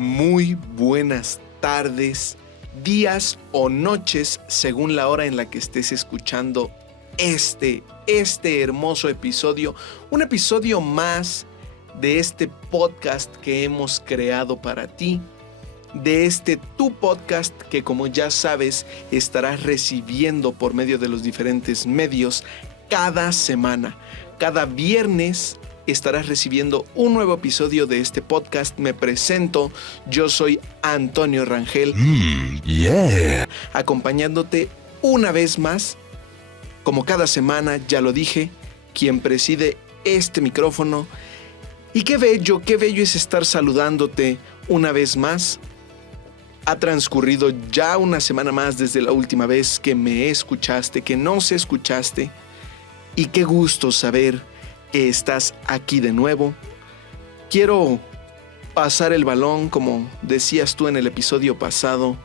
Muy buenas tardes, días o noches, según la hora en la que estés escuchando este hermoso episodio. Un episodio más de este podcast que hemos creado para ti. De tu podcast que, como ya sabes, estarás recibiendo por medio de los diferentes medios cada semana. Cada viernes estarás recibiendo un nuevo episodio de este podcast. Me presento, yo soy Antonio Rangel, acompañándote una vez más, como cada semana, ya lo dije, quien preside este micrófono. Y qué bello es estar saludándote una vez más. Ha transcurrido ya una semana más desde la última vez que me escuchaste, que nos escuchaste, y qué gusto saber que estás aquí de nuevo. Quiero pasar el balón, como decías tú en el episodio pasado,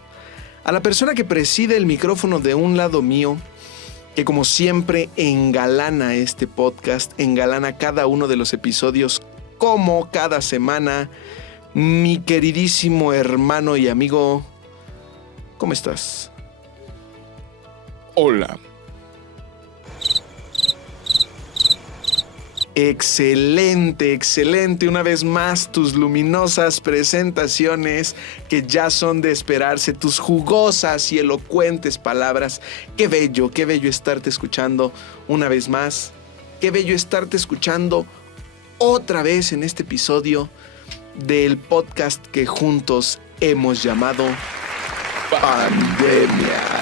a la persona que preside el micrófono de un lado mío, que como siempre engalana este podcast, engalana cada uno de los episodios como cada semana. Mi queridísimo hermano y amigo, ¿cómo estás? Hola. Excelente. Una vez más, tus luminosas presentaciones que ya son de esperarse, tus jugosas y elocuentes palabras. Qué bello estarte escuchando una vez más. Qué bello estarte escuchando otra vez en este episodio del podcast que juntos hemos llamado Pandemias.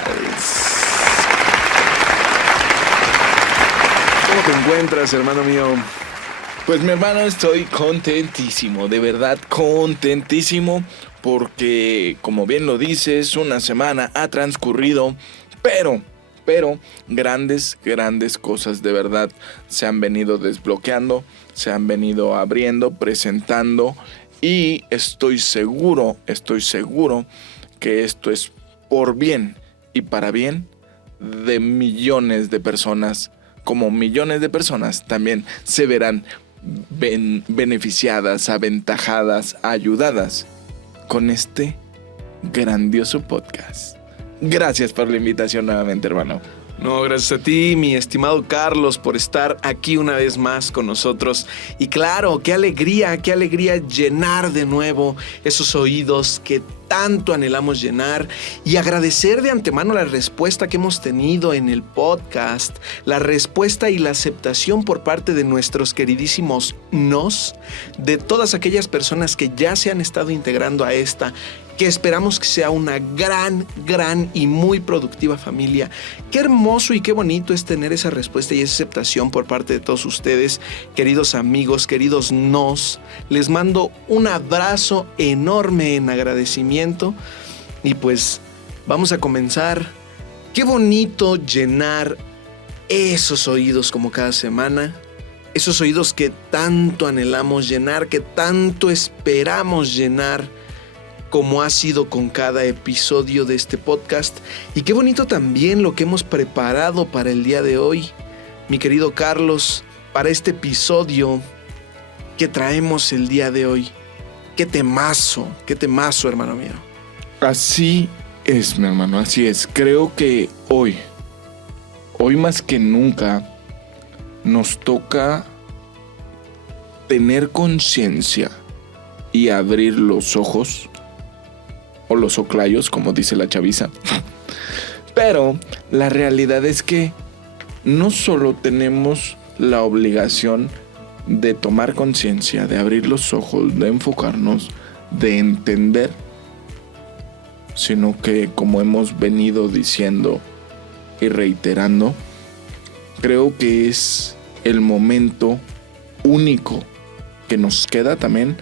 ¿Cómo te encuentras, hermano mío? Pues mi hermano, estoy contentísimo, de verdad contentísimo, porque como bien lo dices, una semana ha transcurrido, pero grandes cosas de verdad se han venido desbloqueando, se han venido abriendo, presentando. Y estoy seguro que esto es por bien y para bien de millones de personas, como millones de personas también se verán beneficiadas, aventajadas, ayudadas con este grandioso podcast. Gracias por la invitación nuevamente, hermano. No, gracias a ti, mi estimado Carlos, por estar aquí una vez más con nosotros. Y claro, qué alegría llenar de nuevo esos oídos que tanto anhelamos llenar, y agradecer de antemano la respuesta que hemos tenido en el podcast, la respuesta y la aceptación por parte de nuestros queridísimos de todas aquellas personas que ya se han estado integrando a esta, que esperamos que sea una gran y muy productiva familia. Qué hermoso y qué bonito es tener esa respuesta y esa aceptación por parte de todos ustedes, queridos amigos, queridos Les mando un abrazo enorme en agradecimiento, y pues vamos a comenzar. Qué bonito llenar esos oídos como cada semana, esos oídos que tanto anhelamos llenar, que tanto esperamos llenar, como ha sido con cada episodio de este podcast. Y qué bonito también lo que hemos preparado para el día de hoy, mi querido Carlos, para este episodio que traemos el día de hoy. Qué temazo, hermano mío. Así es, mi hermano, así es. Creo que hoy más que nunca, nos toca tener conciencia y abrir los ojos, o los oclayos, como dice la chaviza. Pero la realidad es que no solo tenemos la obligación de tomar conciencia, de abrir los ojos, de enfocarnos, de entender, sino que, como hemos venido diciendo y reiterando, creo que es el momento único que nos queda también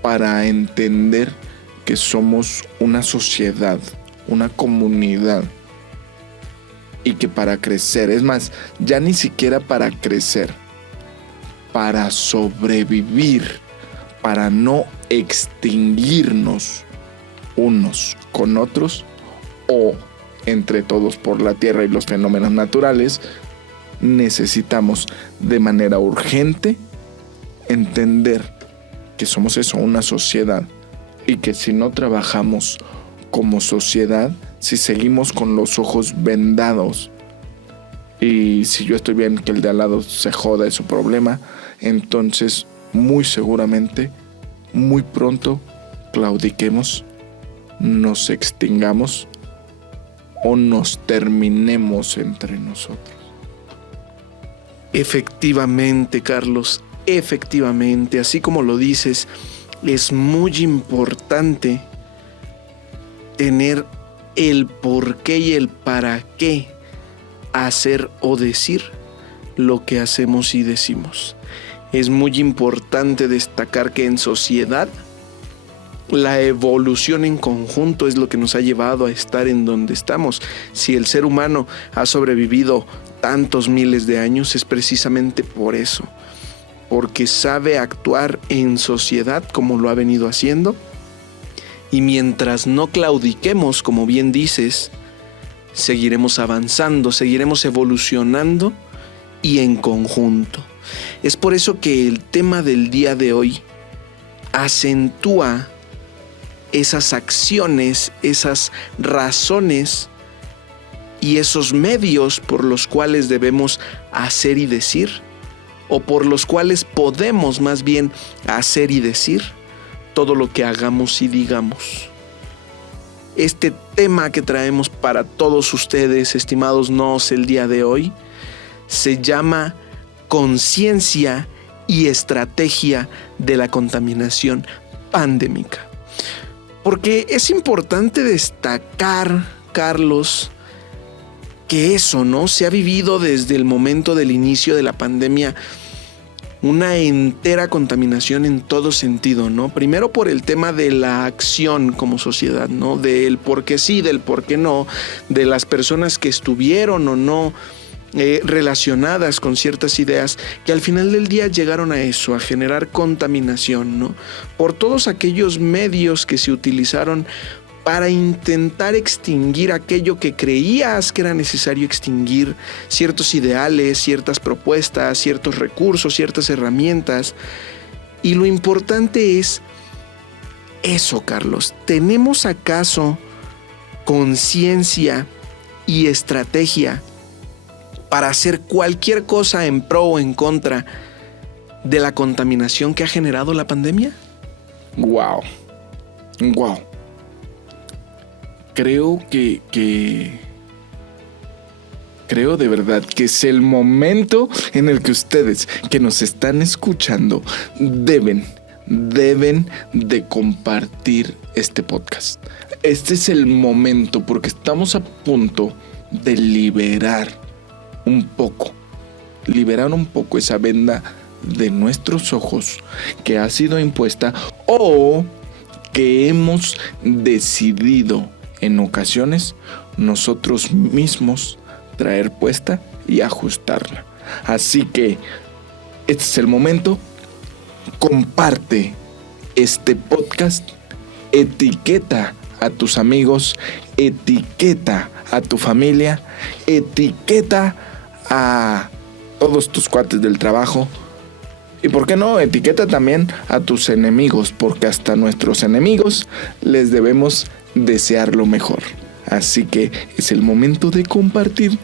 para entender que somos una sociedad, una comunidad, y que para crecer, es más, ya ni siquiera para crecer, para sobrevivir, para no extinguirnos unos con otros o entre todos por la tierra y los fenómenos naturales, necesitamos de manera urgente entender que somos eso, una sociedad, y que si no trabajamos como sociedad, si seguimos con los ojos vendados y si yo estoy bien que el de al lado se joda es su problema, entonces muy seguramente, muy pronto claudiquemos, nos extingamos o nos terminemos entre nosotros. Efectivamente, Carlos, efectivamente, así como lo dices, es muy importante tener el por qué y el para qué hacer o decir lo que hacemos y decimos. Es muy importante destacar que en sociedad la evolución en conjunto es lo que nos ha llevado a estar en donde estamos. Si el ser humano ha sobrevivido tantos miles de años es precisamente por eso, porque sabe actuar en sociedad como lo ha venido haciendo, y mientras no claudiquemos, como bien dices, seguiremos avanzando, seguiremos evolucionando y en conjunto. Es por eso que el tema del día de hoy acentúa esas acciones, esas razones y esos medios por los cuales debemos hacer y decir, o por los cuales podemos más bien hacer y decir todo lo que hagamos y digamos. Este tema que traemos para todos ustedes, estimados nos, el día de hoy, se llama conciencia y estrategia de la contaminación pandémica. Porque es importante destacar, Carlos, que eso, ¿no? Se ha vivido desde el momento del inicio de la pandemia una entera contaminación en todo sentido, ¿no? Primero por el tema de la acción como sociedad, ¿no? Del por qué sí, del por qué no, de las personas que estuvieron o no relacionadas con ciertas ideas que al final del día llegaron a eso, a generar contaminación, ¿no? Por todos aquellos medios que se utilizaron para intentar extinguir aquello que creías que era necesario extinguir, ciertos ideales, ciertas propuestas, ciertos recursos, ciertas herramientas. Y lo importante es eso, Carlos. ¿Tenemos acaso conciencia y estrategia para hacer cualquier cosa en pro o en contra de la contaminación que ha generado la pandemia? Wow. Creo creo de verdad que es el momento en el que ustedes que nos están escuchando deben de compartir este podcast. Este es el momento porque estamos a punto de liberar un poco esa venda de nuestros ojos que ha sido impuesta o que hemos decidido en ocasiones nosotros mismos traer puesta y ajustarla. Así que este es el momento. Comparte este podcast, etiqueta a tus amigos, etiqueta a tu familia, etiqueta a todos tus cuates del trabajo. Y por qué no, etiqueta también a tus enemigos, porque hasta nuestros enemigos les debemos desear lo mejor. Así que es el momento de compartir.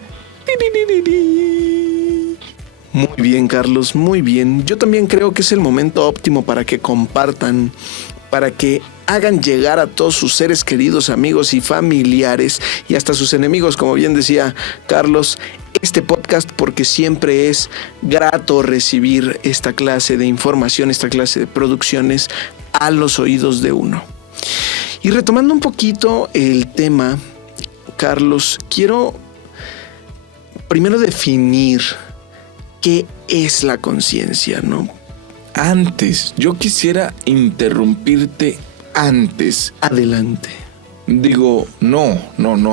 Muy bien, Carlos, muy bien. Yo también creo que es el momento óptimo para que compartan, para que hagan llegar a todos sus seres queridos, amigos y familiares y hasta sus enemigos, como bien decía Carlos, este podcast, porque siempre es grato recibir esta clase de información, esta clase de producciones a los oídos de uno. Y retomando un poquito el tema, Carlos, quiero primero definir qué es la conciencia, ¿no? Antes, yo quisiera interrumpirte antes. Adelante. Digo, no,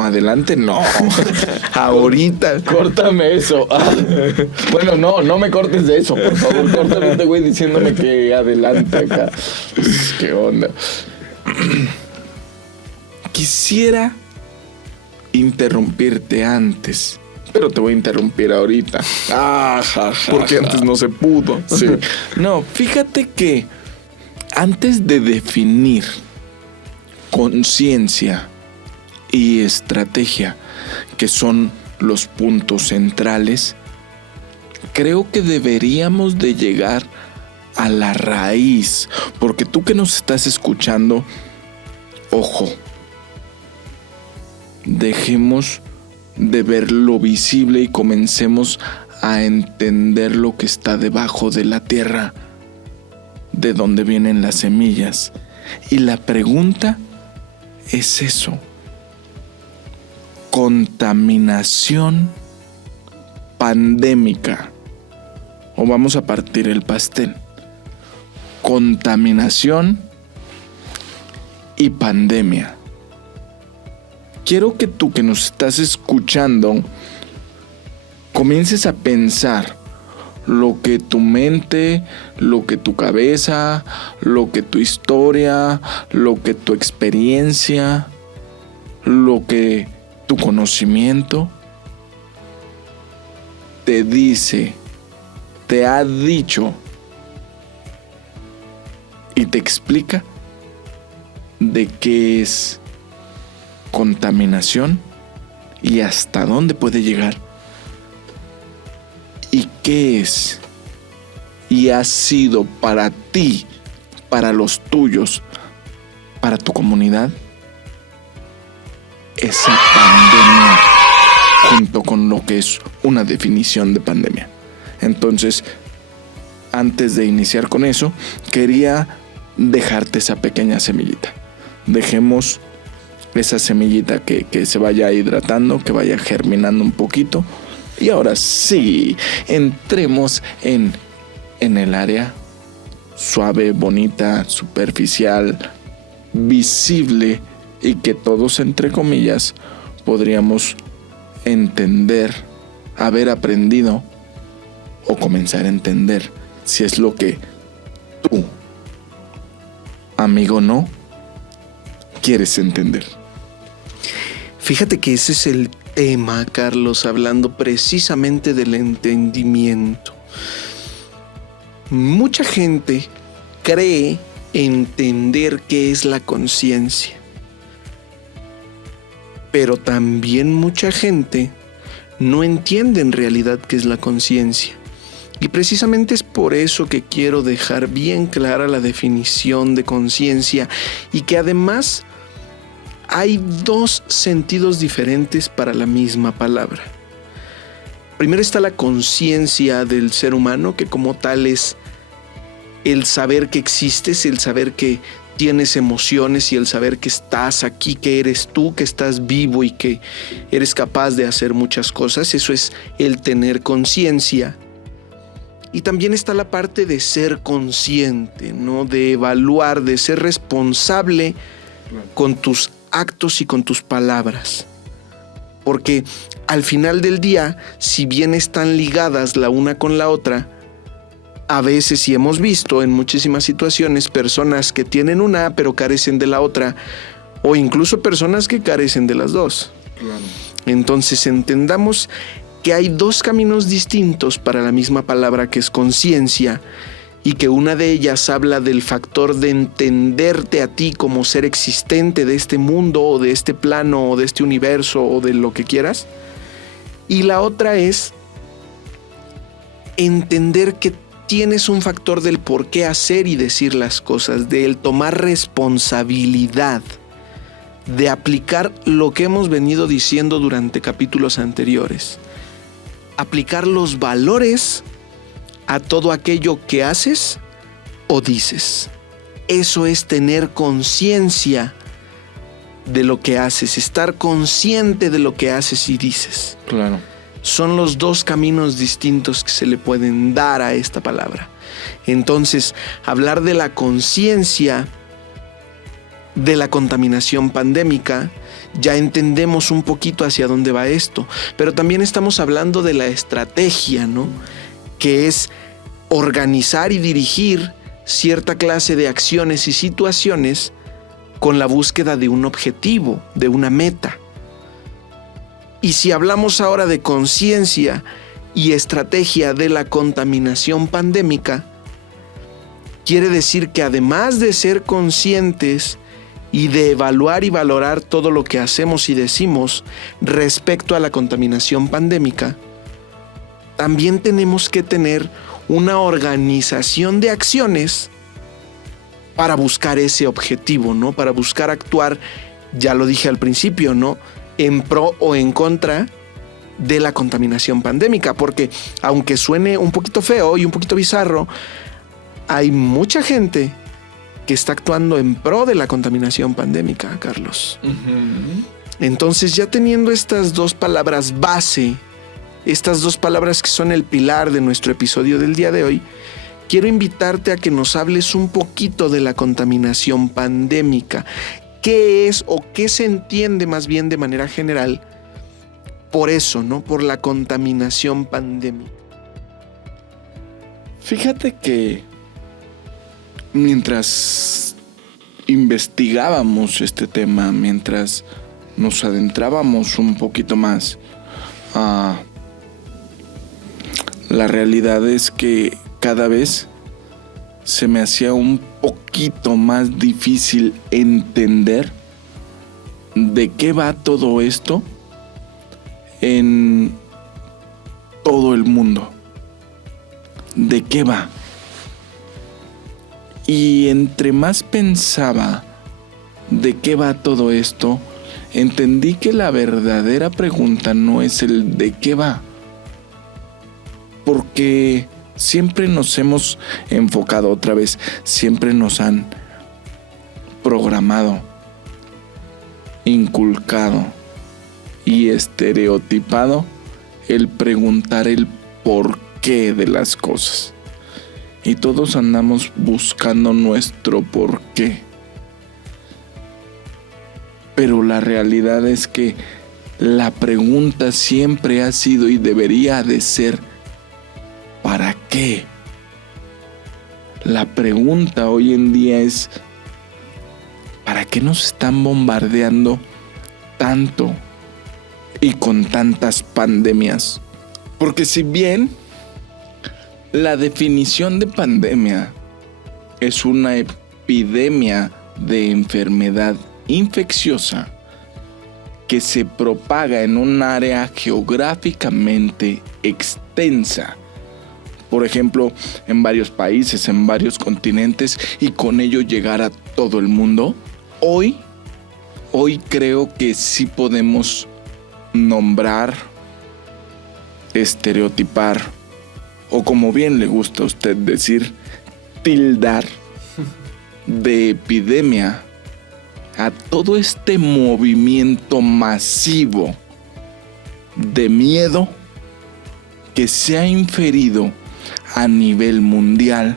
adelante no. Ahorita. Córtame eso. Bueno, no me cortes de eso, por favor. Córtame este güey diciéndome que adelante acá. ¿Qué onda? Quisiera interrumpirte antes, pero te voy a interrumpir ahorita. Porque antes no se pudo. Sí. No, fíjate que antes de definir conciencia y estrategia, que son los puntos centrales, creo que deberíamos de llegar a la raíz, porque tú que nos estás escuchando, ojo, dejemos de ver lo visible y comencemos a entender lo que está debajo de la tierra, de donde vienen las semillas. Y la pregunta es eso: contaminación pandémica, o vamos a partir el pastel, contaminación y pandemia. Quiero que tú que nos estás escuchando comiences a pensar lo que tu mente, lo que tu cabeza, lo que tu historia, lo que tu experiencia, lo que tu conocimiento te dice, te ha dicho y te explica de qué es contaminación y hasta dónde puede llegar, y qué es y ha sido para ti, para los tuyos, para tu comunidad, esa pandemia, junto con lo que es una definición de pandemia. Entonces, antes de iniciar con eso, quería dejarte esa pequeña semillita. Dejemos esa semillita que se vaya hidratando, que vaya germinando un poquito. Y ahora sí, entremos en el área suave, bonita, superficial, visible, y que todos, entre comillas, podríamos entender, haber aprendido o comenzar a entender, si es lo que tú, amigo, no quieres entender. Fíjate que ese es el tema, Carlos, hablando precisamente del entendimiento. Mucha gente cree entender qué es la conciencia, pero también mucha gente no entiende en realidad qué es la conciencia. Y precisamente es por eso que quiero dejar bien clara la definición de conciencia, y que además hay dos sentidos diferentes para la misma palabra. Primero está la conciencia del ser humano, que como tal es el saber que existes, el saber que tienes emociones y el saber que estás aquí, que eres tú, que estás vivo y que eres capaz de hacer muchas cosas. Eso es el tener conciencia. Y también está la parte de ser consciente, ¿no? De evaluar, de ser responsable con tus actos y con tus palabras. Porque al final del día, si bien están ligadas la una con la otra, a veces, y hemos visto en muchísimas situaciones, personas que tienen una pero carecen de la otra, o incluso personas que carecen de las dos. Claro. Entonces entendamos que hay dos caminos distintos para la misma palabra, que es conciencia, y que una de ellas habla del factor de entenderte a ti como ser existente de este mundo, o de este plano, o de este universo, o de lo que quieras. Y la otra es entender que tienes un factor del por qué hacer y decir las cosas, del tomar responsabilidad, de aplicar lo que hemos venido diciendo durante capítulos anteriores. Aplicar los valores a todo aquello que haces o dices. Eso es tener conciencia de lo que haces, estar consciente de lo que haces y dices. Claro. Son los dos caminos distintos que se le pueden dar a esta palabra. Entonces, hablar de la conciencia de la contaminación pandémica, ya entendemos un poquito hacia dónde va esto, pero también estamos hablando de la estrategia, ¿no? Que es organizar y dirigir cierta clase de acciones y situaciones con la búsqueda de un objetivo, de una meta. Y si hablamos ahora de conciencia y estrategia de la contaminación pandémica, quiere decir que además de ser conscientes y de evaluar y valorar todo lo que hacemos y decimos respecto a la contaminación pandémica, también tenemos que tener una organización de acciones para buscar ese objetivo, ¿no? Para buscar actuar, ya lo dije al principio, ¿no? En pro o en contra de la contaminación pandémica, porque aunque suene un poquito feo y un poquito bizarro, hay mucha gente que está actuando en pro de la contaminación pandémica, Carlos. Uh-huh. Entonces, ya teniendo estas dos palabras base, estas dos palabras que son el pilar de nuestro episodio del día de hoy, quiero invitarte a que nos hables un poquito de la contaminación pandémica. ¿Qué es o qué se entiende más bien de manera general por eso, ¿no? Por la contaminación pandémica. Fíjate que mientras investigábamos este tema, mientras nos adentrábamos un poquito más, la realidad es que cada vez se me hacía un poquito más difícil entender de qué va todo esto en todo el mundo. ¿De qué va? Y entre más pensaba de qué va todo esto, entendí que la verdadera pregunta no es el de qué va. Porque siempre nos hemos enfocado otra vez, siempre nos han programado, inculcado y estereotipado el preguntar el porqué de las cosas. Y todos andamos buscando nuestro porqué. Pero la realidad es que la pregunta siempre ha sido y debería de ser ¿para qué? La pregunta hoy en día es ¿para qué nos están bombardeando tanto y con tantas pandemias? Porque si bien la definición de pandemia es una epidemia de enfermedad infecciosa que se propaga en un área geográficamente extensa, por ejemplo, en varios países, en varios continentes, y con ello llegar a todo el mundo, hoy creo que sí podemos nombrar, estereotipar, o como bien le gusta a usted decir, tildar de epidemia a todo este movimiento masivo de miedo que se ha inferido a nivel mundial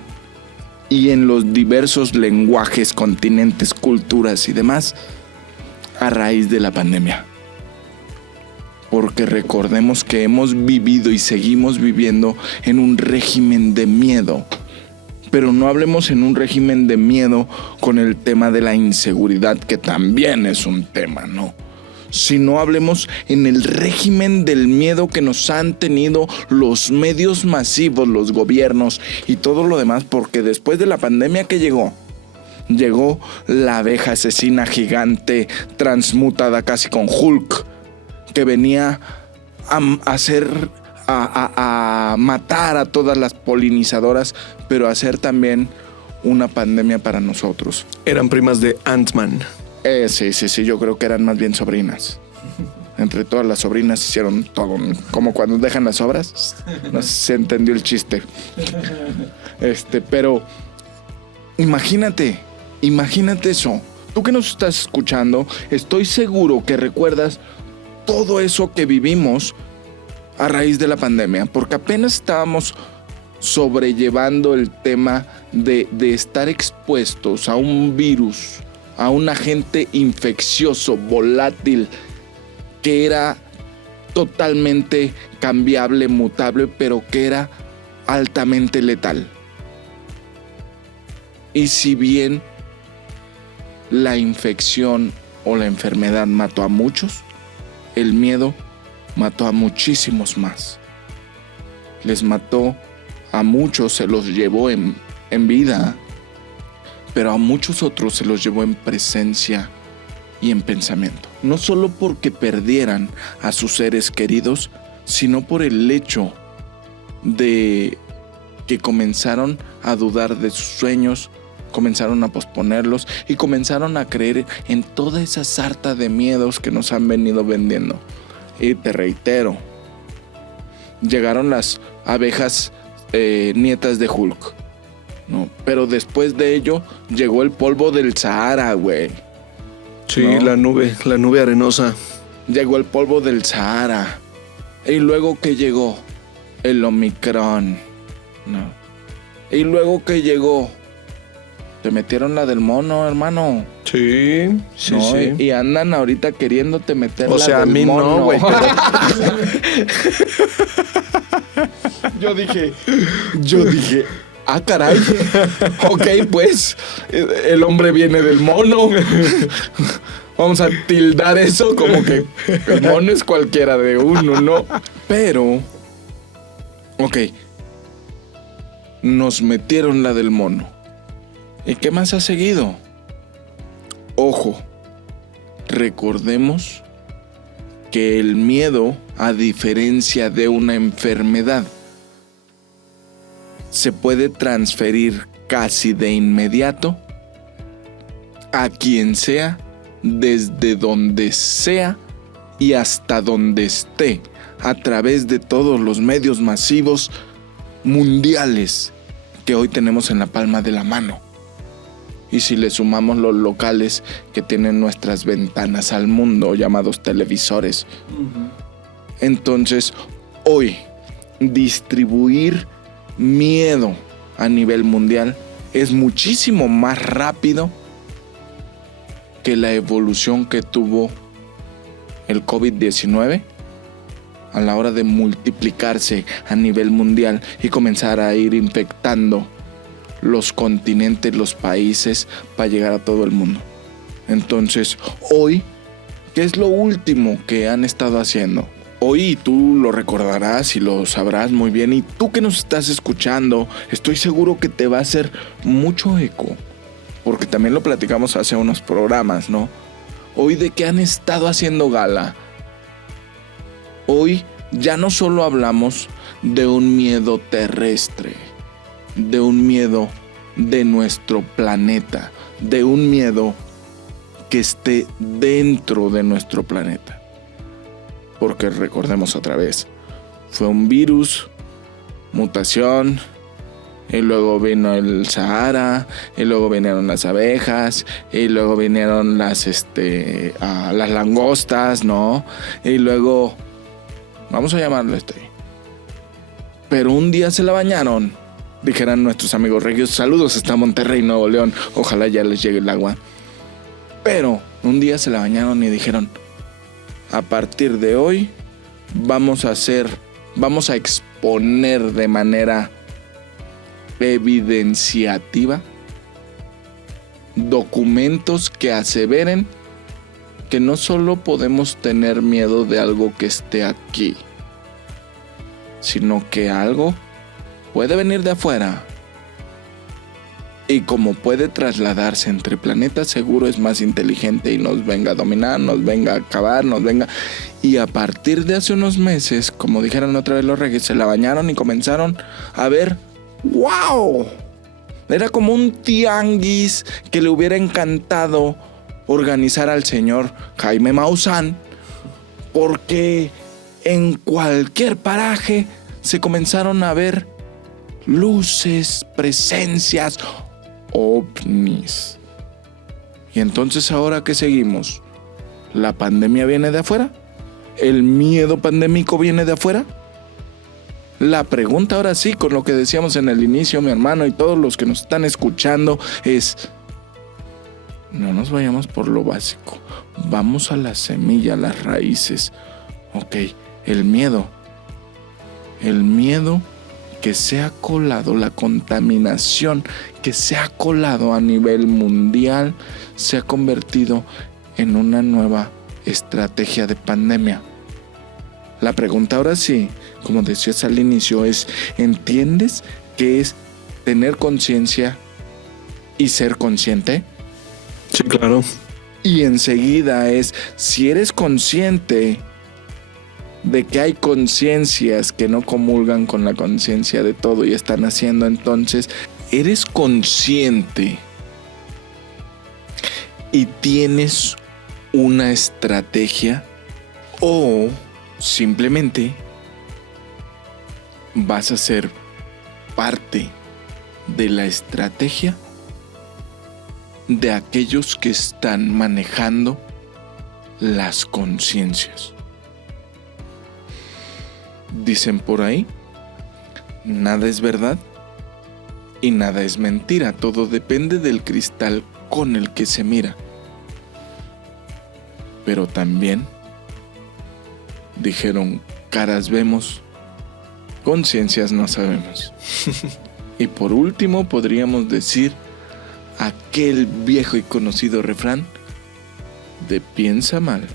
y en los diversos lenguajes, continentes, culturas y demás a raíz de la pandemia. Porque recordemos que hemos vivido y seguimos viviendo en un régimen de miedo. Pero no hablemos en un régimen de miedo con el tema de la inseguridad, que también es un tema, ¿no? Sino hablemos en el régimen del miedo que nos han tenido los medios masivos, los gobiernos y todo lo demás, porque después de la pandemia que llegó la abeja asesina gigante transmutada casi con Hulk, que venía a matar a todas las polinizadoras, pero a hacer también una pandemia para nosotros. Eran primas de Ant-Man. Sí, yo creo que eran más bien sobrinas. Entre todas las sobrinas hicieron todo, como cuando dejan las obras. No sé si se entendió el chiste. Pero imagínate eso. Tú que nos estás escuchando, estoy seguro que recuerdas todo eso que vivimos a raíz de la pandemia, porque apenas estábamos sobrellevando el tema de estar expuestos a un virus, a un agente infeccioso, volátil, que era totalmente cambiable, mutable, pero que era altamente letal. Y si bien la infección o la enfermedad mató a muchos, el miedo mató a muchísimos más. Les mató a muchos, se los llevó en vida. pero a muchos otros se los llevó en presencia y en pensamiento. No solo porque perdieran a sus seres queridos, sino por el hecho de que comenzaron a dudar de sus sueños, comenzaron a posponerlos y comenzaron a creer en toda esa sarta de miedos que nos han venido vendiendo. Y te reitero, llegaron las abejas nietas de Hulk, ¿no? Pero después de ello llegó el polvo del Sahara, güey. Sí, ¿no? la nube arenosa. Llegó el polvo del Sahara. Y luego que llegó el Omicron, ¿no? Y luego que llegó, te metieron la del mono, hermano. Sí, sí, ¿no? sí. Y andan ahorita queriéndote meter O la sea, del a mí mono. no, güey. Yo dije, ah, caray. Ok, pues, el hombre viene del mono. Vamos a tildar eso como que el mono es cualquiera de uno, ¿no? Pero, ok, nos metieron la del mono. ¿Y qué más ha seguido? Ojo, recordemos que el miedo, a diferencia de una enfermedad, se puede transferir casi de inmediato a quien sea, desde donde sea y hasta donde esté, a través de todos los medios masivos mundiales que hoy tenemos en la palma de la mano. Y si le sumamos los locales que tienen nuestras ventanas al mundo, llamados televisores. Entonces, hoy, distribuir miedo a nivel mundial es muchísimo más rápido que la evolución que tuvo el COVID-19 a la hora de multiplicarse a nivel mundial y comenzar a ir infectando los continentes, los países, para llegar a todo el mundo. Entonces, hoy, ¿qué es lo último que han estado haciendo? Hoy, tú lo recordarás y lo sabrás muy bien, y tú que nos estás escuchando, estoy seguro que te va a hacer mucho eco, porque también lo platicamos hace unos programas, ¿no? Hoy, ¿de qué han estado haciendo gala? Hoy ya no solo hablamos de un miedo terrestre, de un miedo de nuestro planeta, de un miedo que esté dentro de nuestro planeta. Porque recordemos otra vez, fue un virus, mutación, y luego vino el Sahara, y luego vinieron las abejas, y luego vinieron las langostas, ¿no? Y luego, vamos a llamarlo pero un día se la bañaron, dijeran nuestros amigos regios. Saludos hasta Monterrey, Nuevo León, ojalá ya les llegue el agua. Pero un día se la bañaron y dijeron, a partir de hoy vamos a exponer de manera evidenciativa documentos que aseveren que no solo podemos tener miedo de algo que esté aquí, sino que algo puede venir de afuera. Y como puede trasladarse entre planetas, seguro es más inteligente y nos venga a dominar, nos venga a acabar, Y a partir de hace unos meses, como dijeron otra vez los reyes, se la bañaron y comenzaron a ver, ¡wow! Era como un tianguis que le hubiera encantado organizar al señor Jaime Maussan, porque en cualquier paraje se comenzaron a ver luces, presencias, ovnis. Y entonces, ¿ahora qué seguimos? ¿La pandemia viene de afuera? ¿El miedo pandémico viene de afuera? La pregunta ahora sí, con lo que decíamos en el inicio, mi hermano, y todos los que nos están escuchando, es: no nos vayamos por lo básico, vamos a la semilla, a las raíces. Ok, el miedo que se ha colado, la contaminación que se ha colado a nivel mundial, se ha convertido en una nueva estrategia de pandemia. La pregunta ahora sí, como decías al inicio, es: ¿entiendes qué es tener conciencia y ser consciente. Sí, claro. Y enseguida es, si eres consciente de que hay conciencias que no comulgan con la conciencia de todo y están haciendo, entonces eres consciente y tienes una estrategia, o simplemente vas a ser parte de la estrategia de aquellos que están manejando las conciencias. Dicen por ahí, nada es verdad y nada es mentira. Todo depende del cristal con el que se mira. Pero también dijeron, caras vemos, conciencias no sabemos. Y por último podríamos decir aquel viejo y conocido refrán de piensa mal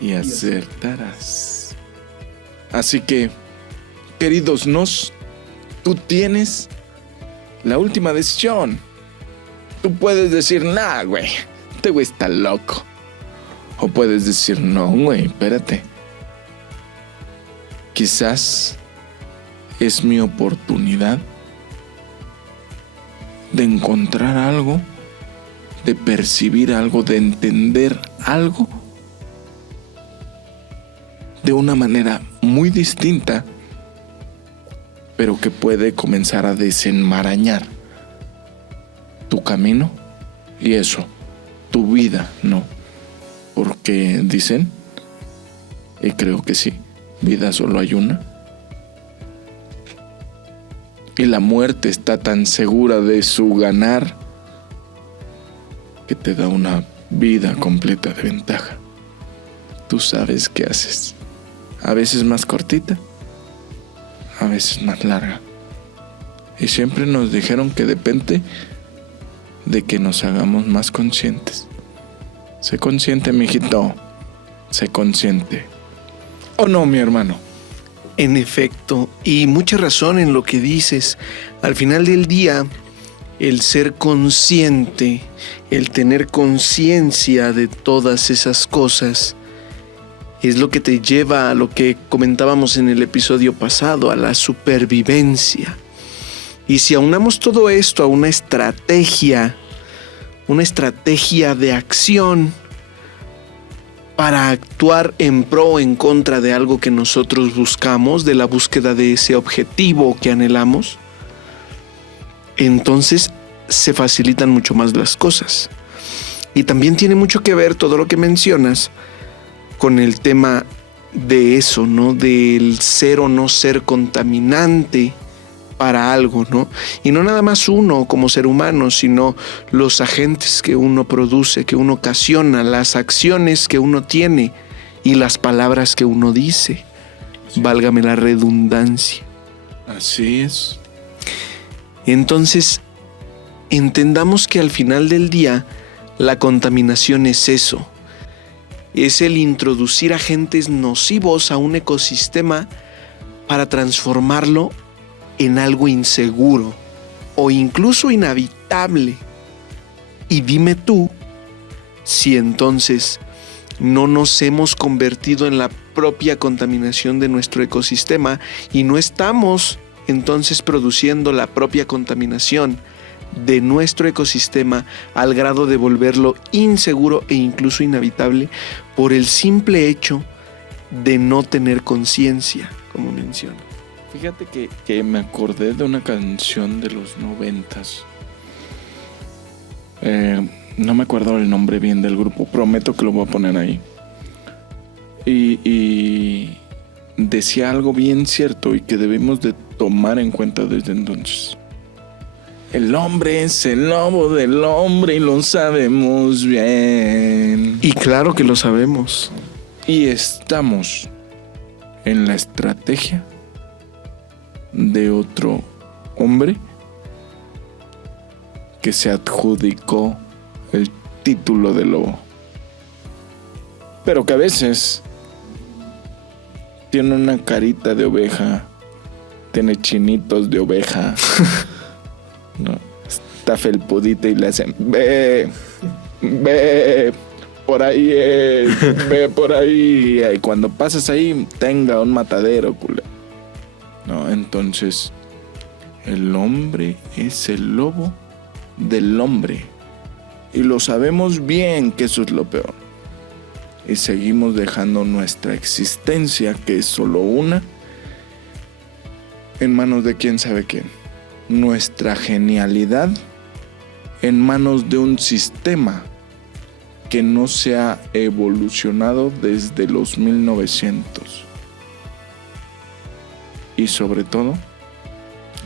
y acertarás. Así que, queridos nos, tú tienes la última decisión. Tú puedes decir, nah, güey, este güey está loco. O puedes decir, no, güey, espérate. Quizás es mi oportunidad de encontrar algo, de percibir algo, de entender algo de una manera muy distinta, pero que puede comenzar a desenmarañar tu camino y eso, tu vida, ¿no? Porque dicen, y creo que sí, vida solo hay una. Y la muerte está tan segura de su ganar que te da una vida completa de ventaja. Tú sabes qué haces. A veces más cortita, a veces más larga. Y siempre nos dijeron que depende de que nos hagamos más conscientes. Sé consciente, mijito. Sé consciente. ¿O no, mi hermano? En efecto, y mucha razón en lo que dices. Al final del día, el ser consciente, el tener conciencia de todas esas cosas, es lo que te lleva a lo que comentábamos en el episodio pasado, a la supervivencia. Y si aunamos todo esto a una estrategia de acción para actuar en pro o en contra de algo que nosotros buscamos, de la búsqueda de ese objetivo que anhelamos, entonces se facilitan mucho más las cosas. Y también tiene mucho que ver todo lo que mencionas con el tema de eso, ¿no? Del ser o no ser contaminante para algo, ¿no? Y no nada más uno como ser humano, sino los agentes que uno produce, que uno ocasiona, las acciones que uno tiene y las palabras que uno dice. Sí. Válgame la redundancia. Así es. Entonces, entendamos que al final del día, la contaminación es eso. Es el introducir agentes nocivos a un ecosistema para transformarlo en algo inseguro o incluso inhabitable. Y dime tú si entonces no nos hemos convertido en la propia contaminación de nuestro ecosistema y no estamos entonces produciendo la propia contaminación de nuestro ecosistema al grado de volverlo inseguro e incluso inhabitable por el simple hecho de no tener conciencia, como menciono. Fíjate que me acordé de una canción de los 90s. No me acuerdo el nombre bien del grupo, prometo que lo voy a poner ahí. Y decía algo bien cierto y que debemos de tomar en cuenta desde entonces. El hombre es el lobo del hombre y lo sabemos bien. Y claro que lo sabemos. Y estamos en la estrategia de otro hombre que se adjudicó el título de lobo, pero que a veces tiene una carita de oveja, tiene chinitos de oveja. No, está felpudita y le hacen, ve, por ahí es, ve por ahí. Y cuando pasas ahí, tenga un matadero, culero. No, entonces, el hombre es el lobo del hombre. Y lo sabemos bien que eso es lo peor. Y seguimos dejando nuestra existencia, que es solo una, en manos de quién sabe quién. Nuestra genialidad en manos de un sistema que no se ha evolucionado desde los 1900. Y sobre todo,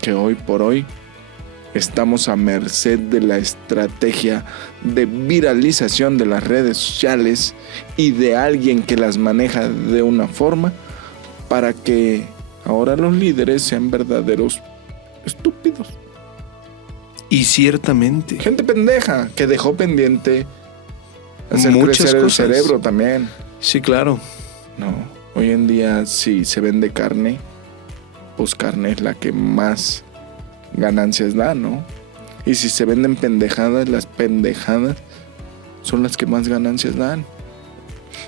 que hoy por hoy estamos a merced de la estrategia de viralización de las redes sociales y de alguien que las maneja de una forma para que ahora los líderes sean verdaderos estúpidos. Y ciertamente. Gente pendeja que dejó pendiente hacer muchas crecer cosas. el cerebro también. Sí, claro. No, hoy en día si se vende carne, pues carne es la que más ganancias da, ¿no? Y si se venden pendejadas, las pendejadas son las que más ganancias dan.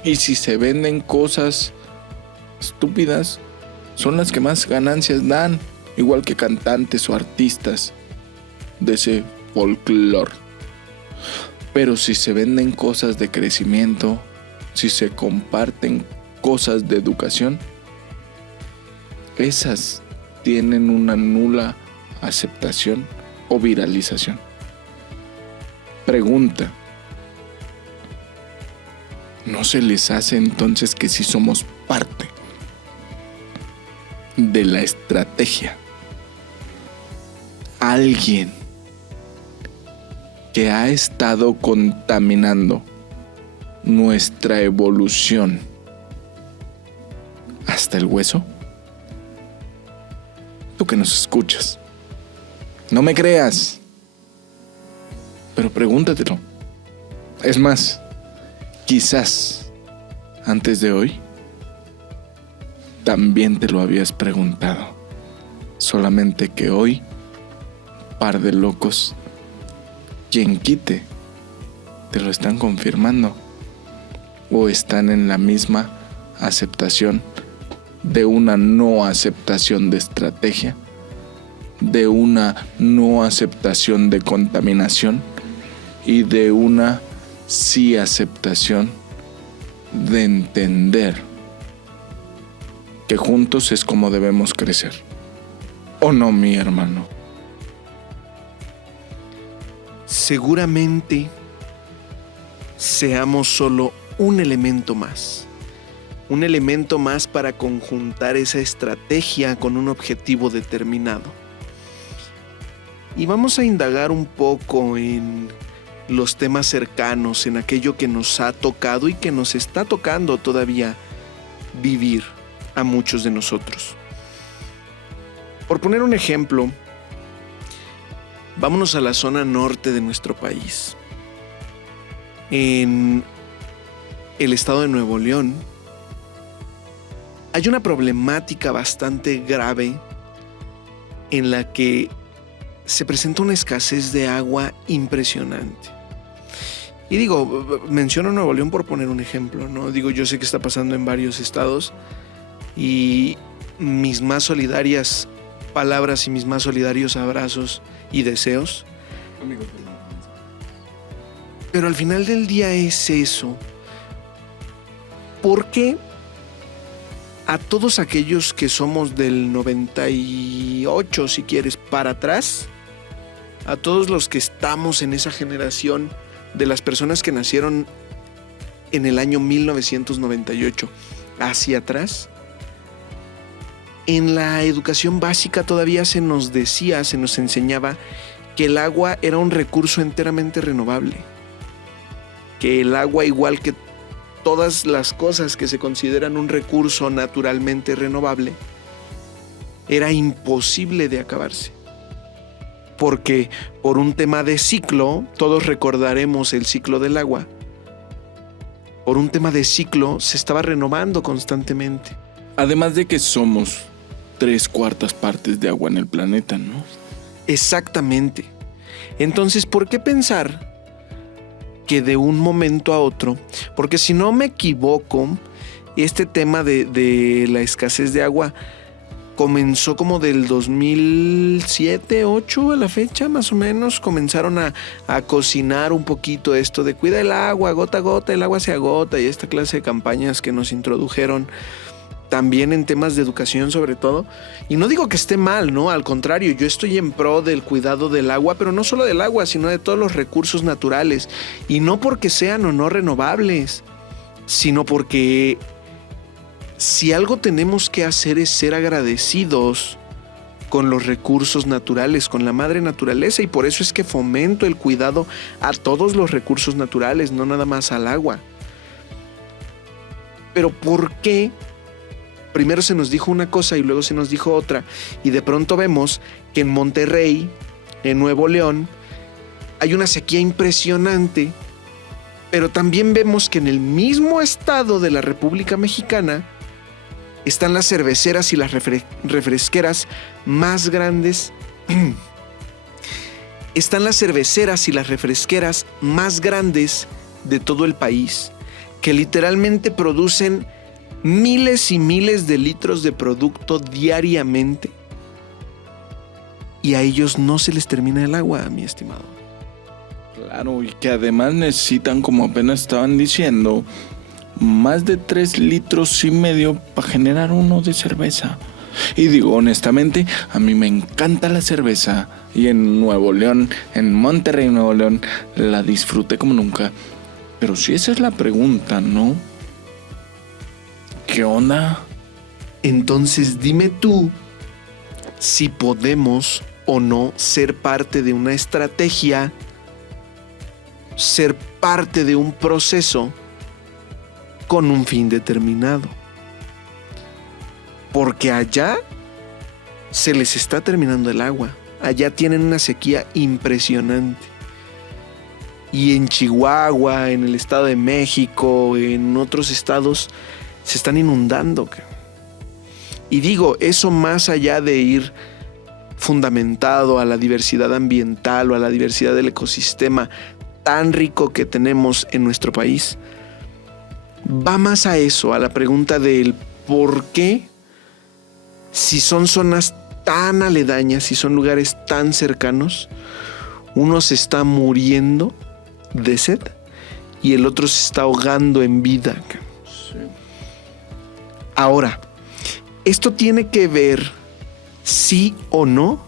Y si se venden cosas estúpidas, son las que más ganancias dan, igual que cantantes o artistas de ese folclore. Pero si se venden cosas de crecimiento, si se comparten cosas de educación, esas tienen una nula aceptación o viralización. Pregunta: ¿no se les hace entonces que sí somos parte de la estrategia? Alguien que ha estado contaminando nuestra evolución hasta el hueso. Tú que nos escuchas, no me creas, pero pregúntatelo. Es más, quizás antes de hoy también te lo habías preguntado, solamente que hoy, par de locos, quien quite, te lo están confirmando o están en la misma aceptación de una no aceptación de estrategia, de una no aceptación de contaminación y de una sí aceptación de entender que juntos es como debemos crecer. ¿O no, mi hermano? Seguramente seamos solo un elemento más. Un elemento más para conjuntar esa estrategia con un objetivo determinado. Y vamos a indagar un poco en los temas cercanos, en aquello que nos ha tocado y que nos está tocando todavía vivir a muchos de nosotros. Por poner un ejemplo, vámonos a la zona norte de nuestro país. En el estado de Nuevo León hay una problemática bastante grave en la que se presenta una escasez de agua impresionante. Y digo, menciono Nuevo León por poner un ejemplo, ¿no? Digo, yo sé que está pasando en varios estados y mis más solidarias palabras y mis más solidarios abrazos y deseos. Pero al final del día es eso. Porque a todos aquellos que somos del 98, si quieres, para atrás, a todos los que estamos en esa generación de las personas que nacieron en el año 1998 hacia atrás, en la educación básica todavía se nos decía, se nos enseñaba que el agua era un recurso enteramente renovable, que el agua, igual que todas las cosas que se consideran un recurso naturalmente renovable, era imposible de acabarse. Porque por un tema de ciclo, todos recordaremos el ciclo del agua, por un tema de ciclo se estaba renovando constantemente. Además de que somos 3/4 partes de agua en el planeta, ¿no? Exactamente. Entonces, ¿por qué pensar que de un momento a otro? Porque si no me equivoco, este tema de la escasez de agua comenzó como del 2007, 2008 a la fecha, más o menos. Comenzaron a cocinar un poquito esto de cuida el agua, gota a gota, el agua se agota, y esta clase de campañas que nos introdujeron también en temas de educación sobre todo. Y no digo que esté mal, ¿no? Al contrario, yo estoy en pro del cuidado del agua, pero no solo del agua, sino de todos los recursos naturales. Y no porque sean o no renovables, sino porque si algo tenemos que hacer es ser agradecidos con los recursos naturales, con la madre naturaleza, y por eso es que fomento el cuidado a todos los recursos naturales, no nada más al agua. Pero ¿por qué? Primero se nos dijo una cosa y luego se nos dijo otra, y de pronto vemos que en Monterrey, en Nuevo León, hay una sequía impresionante, pero también vemos que en el mismo estado de la República Mexicana están las cerveceras y las refresqueras más grandes. Están las cerveceras y las refresqueras más grandes de todo el país, que literalmente producen miles y miles de litros de producto diariamente. Y a ellos no se les termina el agua, mi estimado. Claro, y que además necesitan, como apenas estaban diciendo, más de 3,5 litros para generar uno de cerveza. Y digo, honestamente, a mí me encanta la cerveza. Y en Nuevo León, en Monterrey, Nuevo León, la disfruté como nunca. Pero si esa es la pregunta, ¿no? ¿Qué onda? Entonces dime tú si podemos o no ser parte de una estrategia, ser parte de un proceso con un fin determinado. Porque allá se les está terminando el agua. Allá tienen una sequía impresionante. Y en Chihuahua, en el Estado de México, en otros estados, se están inundando. Y digo, eso más allá de ir fundamentado a la diversidad ambiental o a la diversidad del ecosistema tan rico que tenemos en nuestro país, va más a eso, a la pregunta del por qué, si son zonas tan aledañas, si son lugares tan cercanos, uno se está muriendo de sed y el otro se está ahogando en vida. Sí. Ahora, esto tiene que ver, sí o no,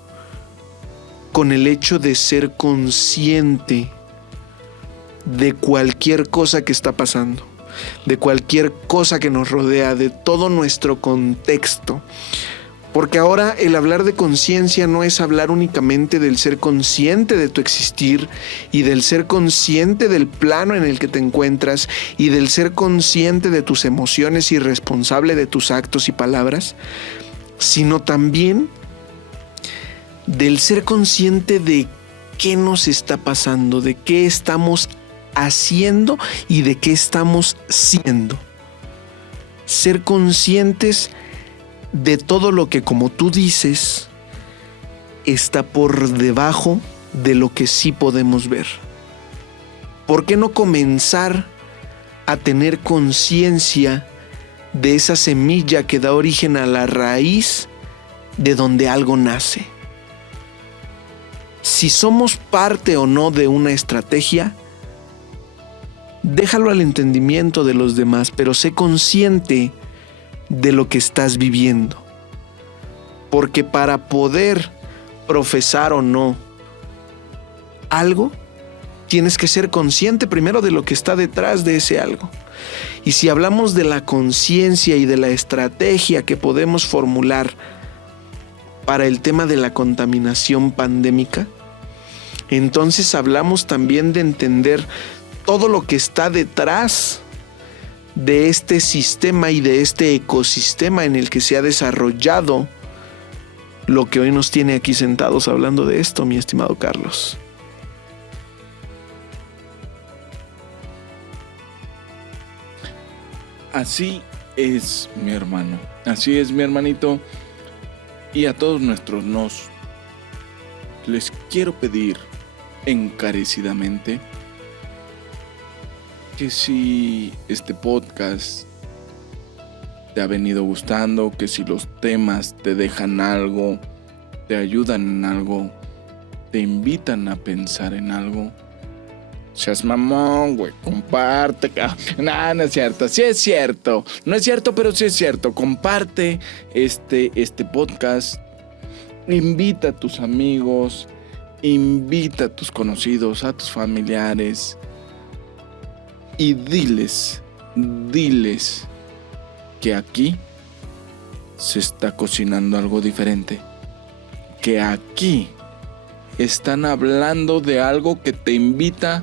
con el hecho de ser consciente de cualquier cosa que está pasando, de cualquier cosa que nos rodea, de todo nuestro contexto. Porque ahora el hablar de conciencia no es hablar únicamente del ser consciente de tu existir y del ser consciente del plano en el que te encuentras y del ser consciente de tus emociones y responsable de tus actos y palabras, sino también del ser consciente de qué nos está pasando, de qué estamos haciendo y de qué estamos siendo. Ser conscientes de todo lo que, como tú dices, está por debajo de lo que sí podemos ver. ¿Por qué no comenzar a tener conciencia de esa semilla que da origen a la raíz de donde algo nace? Si somos parte o no de una estrategia, déjalo al entendimiento de los demás, pero sé consciente de lo que estás viviendo. Porque para poder profesar o no algo, tienes que ser consciente primero de lo que está detrás de ese algo. Y si hablamos de la conciencia y de la estrategia que podemos formular para el tema de la contaminación pandémica, entonces hablamos también de entender todo lo que está detrás de este sistema y de este ecosistema en el que se ha desarrollado lo que hoy nos tiene aquí sentados hablando de esto, mi estimado Carlos. Así es, mi hermano. Así es, mi hermanito. Y a todos nuestros nos les quiero pedir encarecidamente que si este podcast te ha venido gustando, que si los temas te dejan algo, te ayudan en algo, te invitan a pensar en algo, seas mamón, güey, comparte. No es cierto, sí es cierto. No es cierto, pero sí es cierto. Comparte este podcast. Invita a tus amigos, invita a tus conocidos, a tus familiares y diles que aquí se está cocinando algo diferente, que aquí están hablando de algo que te invita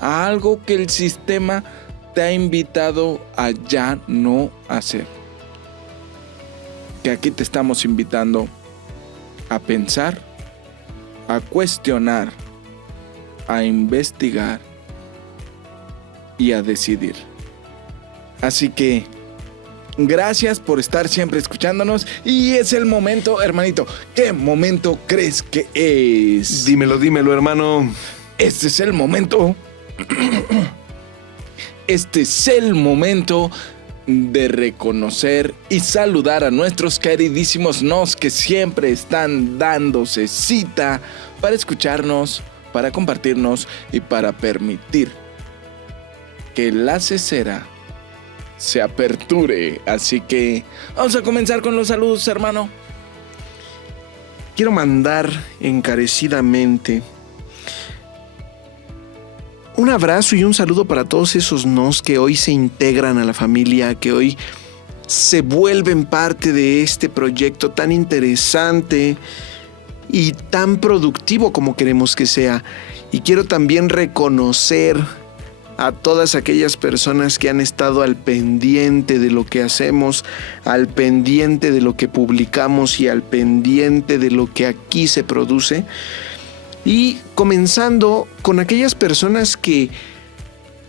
a algo que el sistema te ha invitado a ya no hacer, que aquí te estamos invitando a pensar, a cuestionar, a investigar y a decidir. Así que gracias por estar siempre escuchándonos y es el momento, hermanito. ¿Qué momento crees que es? Dímelo, hermano. Este es el momento. Este es el momento de reconocer y saludar a nuestros queridísimos nos que siempre están dándose cita para escucharnos, para compartirnos y para permitir que la cesera se aperture. Así que vamos a comenzar con los saludos, hermano. Quiero mandar encarecidamente un abrazo y un saludo para todos esos nos que hoy se integran a la familia, que hoy se vuelven parte de este proyecto tan interesante y tan productivo como queremos que sea. Y quiero también reconocer a todas aquellas personas que han estado al pendiente de lo que hacemos, al pendiente de lo que publicamos y al pendiente de lo que aquí se produce. Y comenzando con aquellas personas que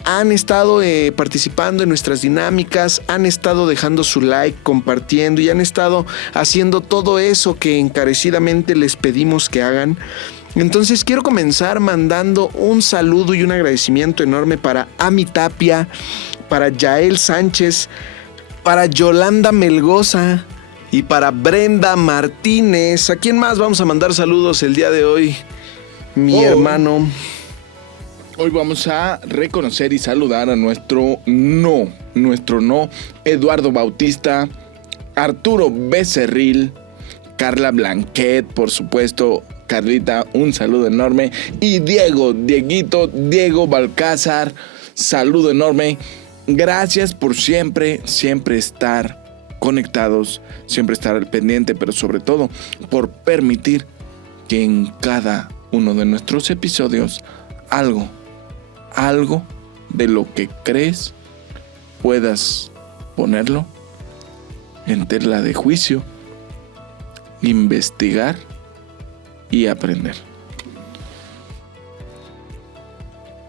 han estado participando en nuestras dinámicas, han estado dejando su like, compartiendo y han estado haciendo todo eso que encarecidamente les pedimos que hagan. Entonces quiero comenzar mandando un saludo y un agradecimiento enorme para Ami Tapia, para Yael Sánchez, para Yolanda Melgoza y para Brenda Martínez. ¿A quién más vamos a mandar saludos el día de hoy, mi hermano? Hoy vamos a reconocer y saludar a nuestro no, Eduardo Bautista, Arturo Becerril, Carla Blanquet, por supuesto, Carlita, un saludo enorme, y Diego Balcázar, saludo enorme. Gracias por siempre estar conectados, siempre estar al pendiente, pero sobre todo por permitir que en cada uno de nuestros episodios algo de lo que crees puedas ponerlo en tela de juicio, investigar y aprender.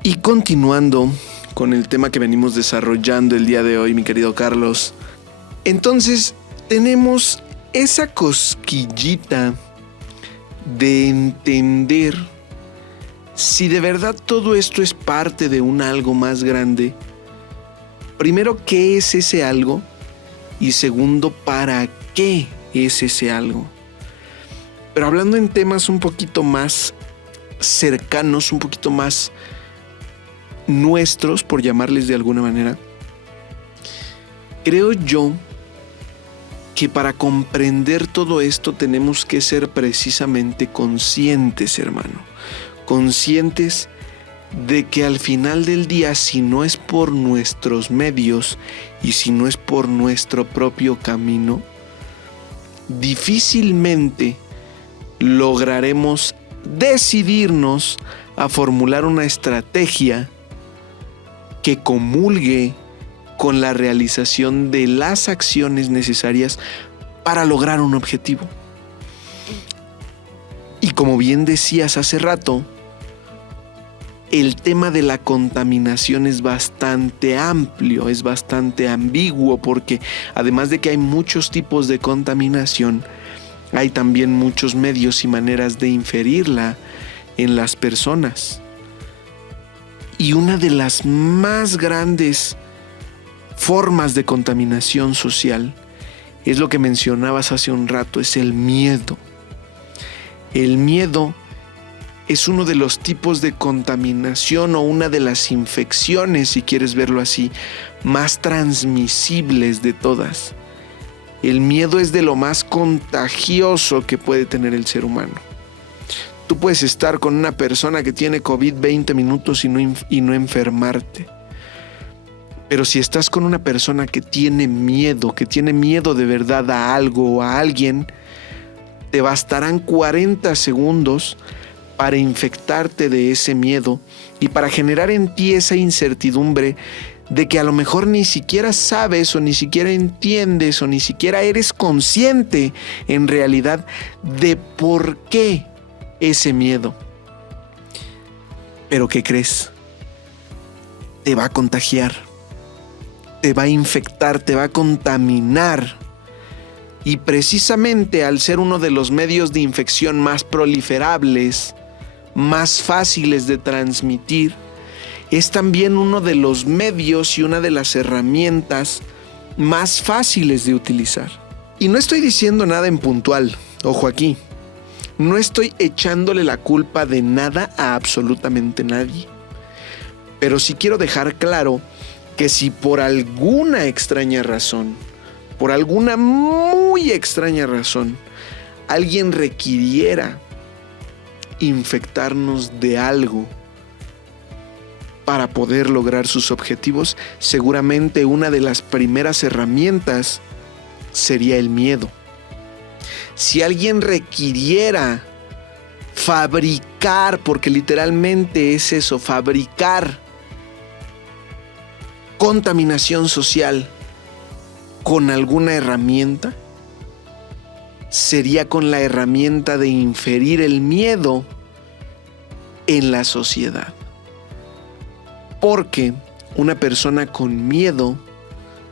Y continuando con el tema que venimos desarrollando el día de hoy, mi querido Carlos, entonces tenemos esa cosquillita de entender si de verdad todo esto es parte de un algo más grande. Primero, ¿qué es ese algo? Y segundo, ¿para qué es ese algo? Pero hablando en temas un poquito más cercanos, un poquito más nuestros, por llamarles de alguna manera, creo yo que para comprender todo esto tenemos que ser precisamente conscientes, hermano. Conscientes de que al final del día, si no es por nuestros medios y si no es por nuestro propio camino, difícilmente lograremos decidirnos a formular una estrategia que comulgue con la realización de las acciones necesarias para lograr un objetivo. Y como bien decías hace rato, el tema de la contaminación es bastante amplio, es bastante ambiguo, porque además de que hay muchos tipos de contaminación, hay también muchos medios y maneras de inferirla en las personas. Y una de las más grandes formas de contaminación social es lo que mencionabas hace un rato, es el miedo. El miedo es uno de los tipos de contaminación o una de las infecciones, si quieres verlo así, más transmisibles de todas. El miedo es de lo más contagioso que puede tener el ser humano. Tú puedes estar con una persona que tiene COVID 20 minutos y no enfermarte. Pero si estás con una persona que tiene miedo de verdad a algo o a alguien, te bastarán 40 segundos para infectarte de ese miedo y para generar en ti esa incertidumbre de que a lo mejor ni siquiera sabes o ni siquiera entiendes o ni siquiera eres consciente en realidad de por qué ese miedo. Pero ¿qué crees? Te va a contagiar, te va a infectar, te va a contaminar. Y precisamente al ser uno de los medios de infección más proliferables, más fáciles de transmitir, es también uno de los medios y una de las herramientas más fáciles de utilizar. Y no estoy diciendo nada en puntual, ojo aquí. No estoy echándole la culpa de nada a absolutamente nadie. Pero sí quiero dejar claro que si por alguna extraña razón, por alguna muy extraña razón, alguien requiriera infectarnos de algo para poder lograr sus objetivos, seguramente una de las primeras herramientas sería el miedo. Si alguien requiriera fabricar, porque literalmente es eso, fabricar contaminación social con alguna herramienta, sería con la herramienta de inferir el miedo en la sociedad. Porque una persona con miedo,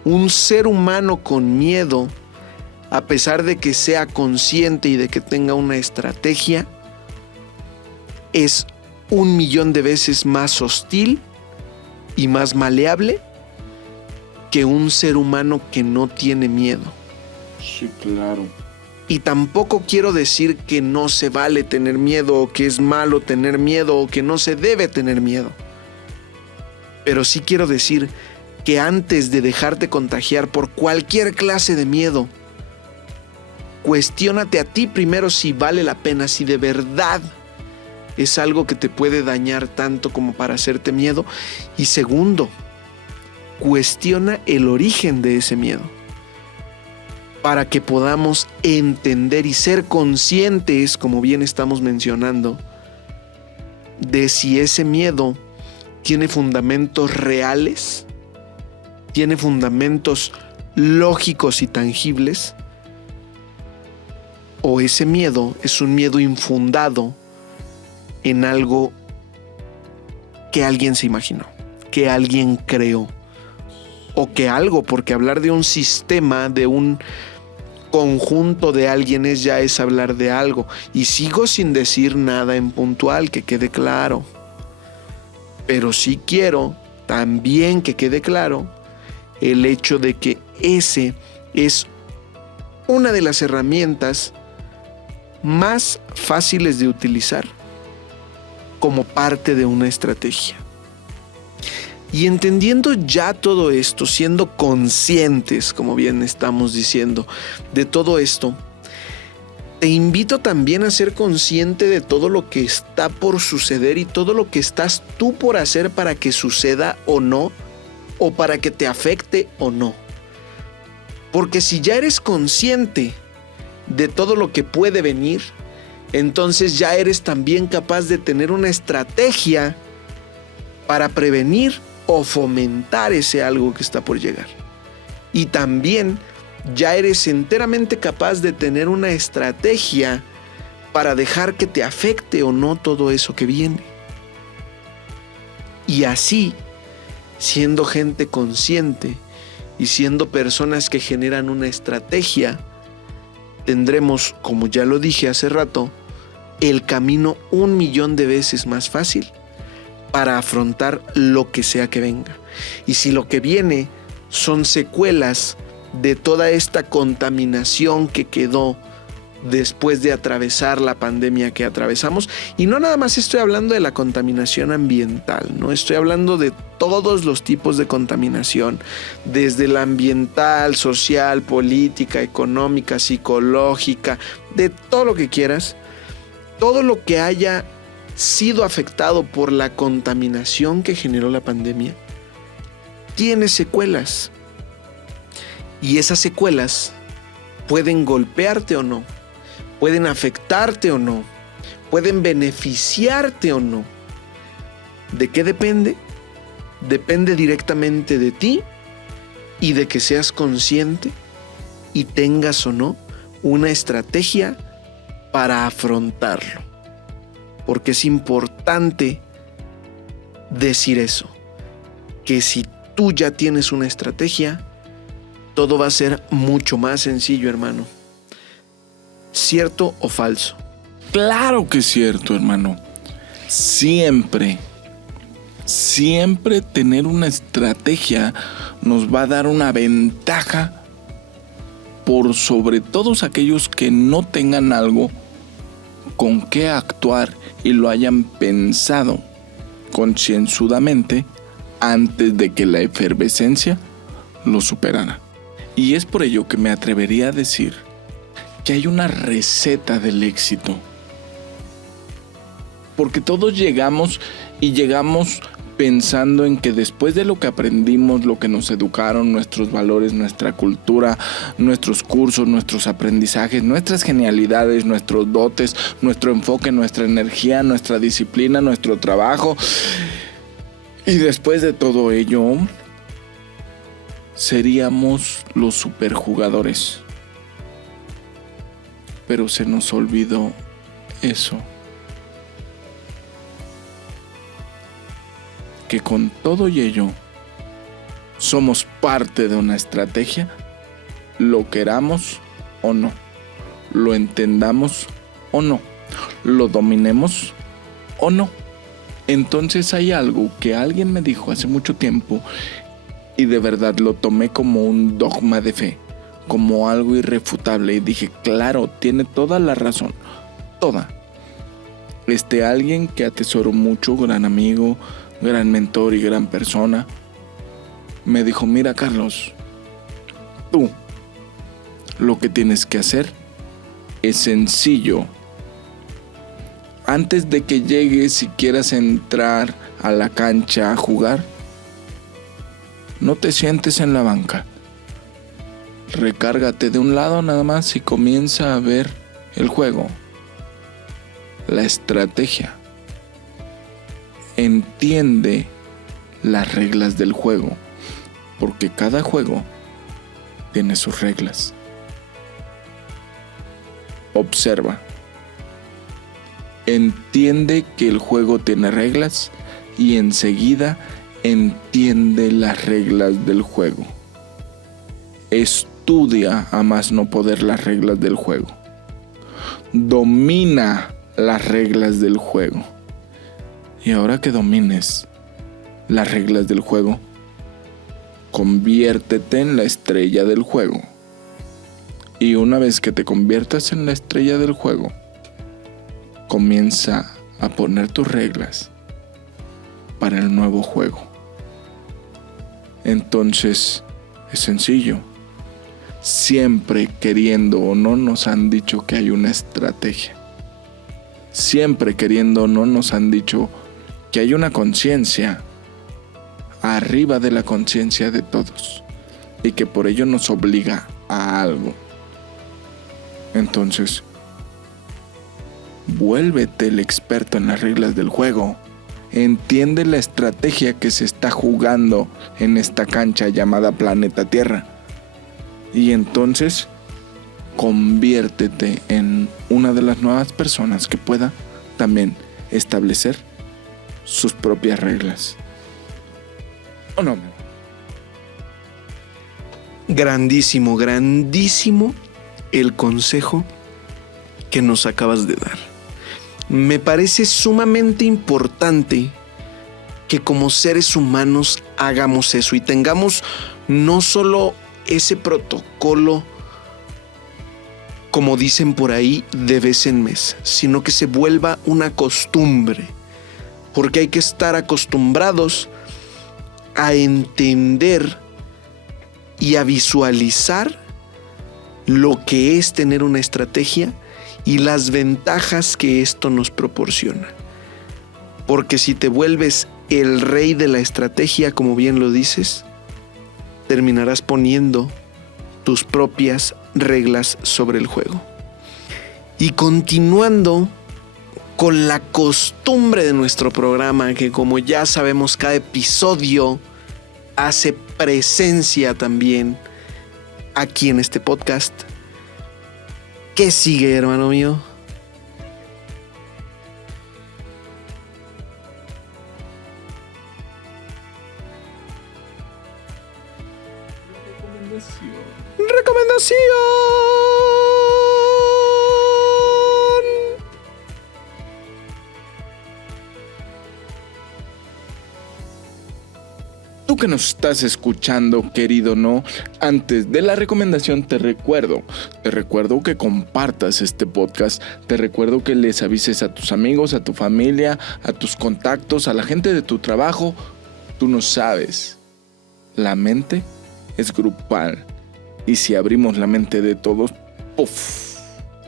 un ser humano con miedo, a pesar de que sea consciente y de que tenga una estrategia, es 1,000,000 de veces más hostil y más maleable que un ser humano que no tiene miedo. Sí, claro. Y tampoco quiero decir que no se vale tener miedo, o que es malo tener miedo, o que no se debe tener miedo. Pero sí quiero decir que antes de dejarte contagiar por cualquier clase de miedo, cuestiónate a ti primero si vale la pena, si de verdad es algo que te puede dañar tanto como para hacerte miedo. Y segundo, cuestiona el origen de ese miedo, para que podamos entender y ser conscientes, como bien estamos mencionando, de si ese miedo tiene fundamentos reales, tiene fundamentos lógicos y tangibles, o ese miedo es un miedo infundado en algo que alguien se imaginó, que alguien creó, o que algo, porque hablar de un sistema, de un conjunto de alguienes ya es hablar de algo. Y sigo sin decir nada en puntual, que quede claro. Pero sí quiero también que quede claro el hecho de que ese es una de las herramientas más fáciles de utilizar como parte de una estrategia. Y entendiendo ya todo esto, siendo conscientes, como bien estamos diciendo, de todo esto, te invito también a ser consciente de todo lo que está por suceder y todo lo que estás tú por hacer para que suceda o no, o para que te afecte o no. Porque si ya eres consciente de todo lo que puede venir, entonces ya eres también capaz de tener una estrategia para prevenir o fomentar ese algo que está por llegar. Y también ya eres enteramente capaz de tener una estrategia para dejar que te afecte o no todo eso que viene. Y así, siendo gente consciente y siendo personas que generan una estrategia, tendremos, como ya lo dije hace rato, el camino 1,000,000 de veces más fácil para afrontar lo que sea que venga. Y si lo que viene son secuelas de toda esta contaminación que quedó después de atravesar la pandemia que atravesamos, y no nada más estoy hablando de la contaminación ambiental, no estoy hablando de todos los tipos de contaminación, desde la ambiental, social, política, económica, psicológica, de todo lo que quieras, todo lo que haya sido afectado por la contaminación que generó la pandemia, tiene secuelas. Y esas secuelas pueden golpearte o no, pueden afectarte o no, pueden beneficiarte o no. ¿De qué depende? Depende directamente de ti y de que seas consciente y tengas o no una estrategia para afrontarlo. Porque es importante decir eso, que si tú ya tienes una estrategia, todo va a ser mucho más sencillo, hermano. ¿Cierto o falso? Claro que es cierto, hermano. Siempre tener una estrategia nos va a dar una ventaja por sobre todos aquellos que no tengan algo con qué actuar y lo hayan pensado concienzudamente antes de que la efervescencia lo superara. Y es por ello que me atrevería a decir que hay una receta del éxito. Porque todos llegamos pensando en que después de lo que aprendimos, lo que nos educaron, nuestros valores, nuestra cultura, nuestros cursos, nuestros aprendizajes, nuestras genialidades, nuestros dotes, nuestro enfoque, nuestra energía, nuestra disciplina, nuestro trabajo, y después de todo ello, seríamos los superjugadores. Pero se nos olvidó eso. Que con todo y ello somos parte de una estrategia, lo queramos o no, lo entendamos o no, lo dominemos o no. Entonces hay algo que alguien me dijo hace mucho tiempo y de verdad lo tomé como un dogma de fe, como algo irrefutable, y dije, claro, tiene toda la razón, toda. Alguien que atesoro mucho, gran amigo, gran mentor y gran persona, me dijo, mira, Carlos, tú lo que tienes que hacer es sencillo. Antes de que llegues y quieras entrar a la cancha a jugar, no te sientes en la banca. Recárgate de un lado nada más y comienza a ver el juego, la estrategia. Entiende las reglas del juego, porque cada juego tiene sus reglas. Observa. Entiende que el juego tiene reglas y enseguida entiende las reglas del juego. Estudia a más no poder las reglas del juego. Domina las reglas del juego. Y ahora que domines las reglas del juego, conviértete en la estrella del juego. Y una vez que te conviertas en la estrella del juego, comienza a poner tus reglas para el nuevo juego. Entonces, es sencillo. Siempre, queriendo o no, nos han dicho que hay una estrategia. Siempre, queriendo o no, nos han dicho que hay una conciencia arriba de la conciencia de todos y que por ello nos obliga a algo. Entonces, vuélvete el experto en las reglas del juego. Entiende la estrategia que se está jugando en esta cancha llamada planeta Tierra. Y entonces, conviértete en una de las nuevas personas que pueda también establecer sus propias reglas. ¿O no? Grandísimo, grandísimo el consejo que nos acabas de dar. me parece sumamente importante que como seres humanos hagamos eso y tengamos no solo ese protocolo, como dicen por ahí, de vez en mes, sino que se vuelva una costumbre, porque hay que estar acostumbrados a entender y a visualizar lo que es tener una estrategia y las ventajas que esto nos proporciona. Porque si te vuelves el rey de la estrategia, como bien lo dices, terminarás poniendo tus propias reglas sobre el juego. Y continuando con la costumbre de nuestro programa, que como ya sabemos, cada episodio hace presencia también aquí en este podcast. ¿Qué sigue, hermano mío? Recomendación. Tú que nos estás escuchando, querido no, antes de la recomendación te recuerdo que compartas este podcast, te recuerdo que les avises a tus amigos, a tu familia, a tus contactos, a la gente de tu trabajo. Tú no sabes, la mente es grupal y si abrimos la mente de todos, ¡puf!,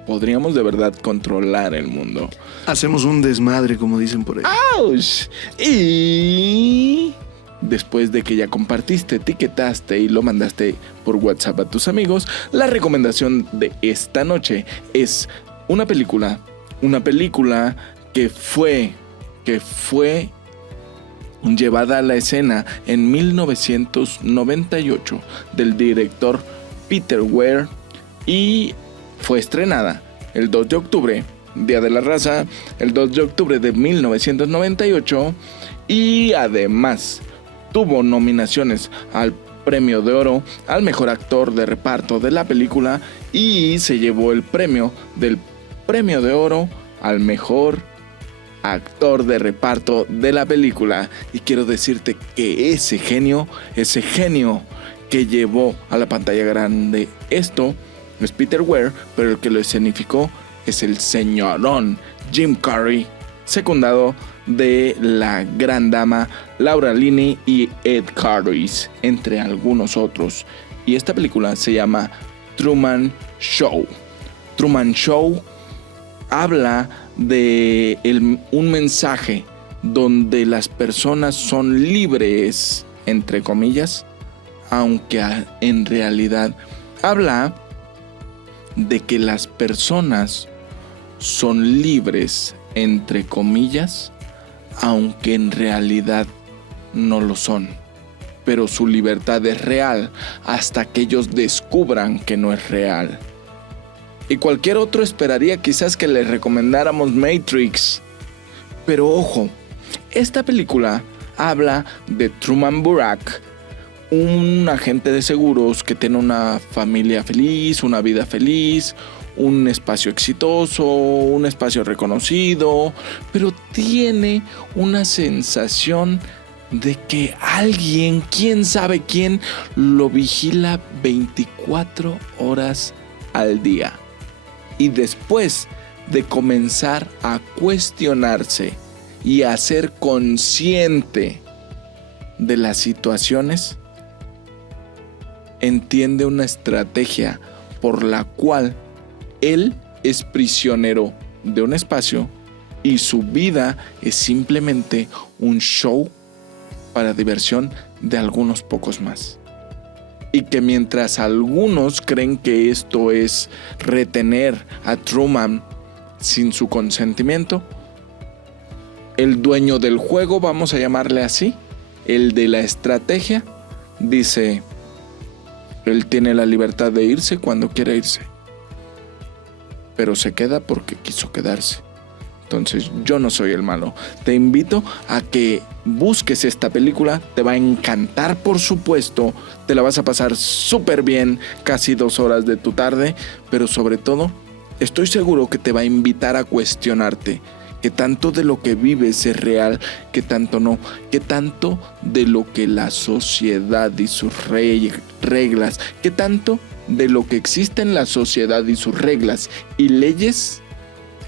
podríamos de verdad controlar el mundo. Hacemos un desmadre, como dicen por ahí. ¡Auch! Y después de que ya compartiste, etiquetaste y lo mandaste por WhatsApp a tus amigos, la recomendación de esta noche es una película que fue llevada a la escena en 1998 del director Peter Weir y fue estrenada el 2 de octubre, Día de la Raza, el 2 de octubre de 1998 y además tuvo nominaciones al Premio de Oro al Mejor Actor de Reparto de la película y se llevó el premio del Premio de Oro al Mejor Actor de Reparto de la película. Y quiero decirte que ese genio que llevó a la pantalla grande esto es Peter Weir, pero el que lo escenificó es el señorón Jim Carrey, secundado de la gran dama Laura Linney y Ed Harris, entre algunos otros. Y esta película se llama Truman Show. Truman Show habla de un mensaje donde las personas son libres, entre comillas, aunque en realidad habla de que las personas son libres, entre comillas, aunque en realidad no lo son. Pero su libertad es real hasta que ellos descubran que no es real. Y cualquier otro esperaría quizás que les recomendáramos Matrix. Pero ojo, esta película habla de Truman Burke, un agente de seguros que tiene una familia feliz, una vida feliz, un espacio exitoso, un espacio reconocido, pero tiene una sensación de que alguien, quién sabe quién, lo vigila 24 horas al día. Y después de comenzar a cuestionarse y a ser consciente de las situaciones, entiende una estrategia por la cual él es prisionero de un espacio y su vida es simplemente un show para diversión de algunos pocos más. Y que mientras algunos creen que esto es retener a Truman sin su consentimiento, el dueño del juego, vamos a llamarle así, el de la estrategia, dice, él tiene la libertad de irse cuando quiera irse, pero se queda porque quiso quedarse. Entonces yo no soy el malo. Te invito a que busques esta película. Te va a encantar, por supuesto. Te la vas a pasar súper bien, casi 2 horas de tu tarde. Pero sobre todo, estoy seguro que te va a invitar a cuestionarte. qué tanto de lo que vives es real, qué tanto no, qué tanto de lo que la sociedad y sus reglas, qué tanto de lo que existe en la sociedad y sus reglas y leyes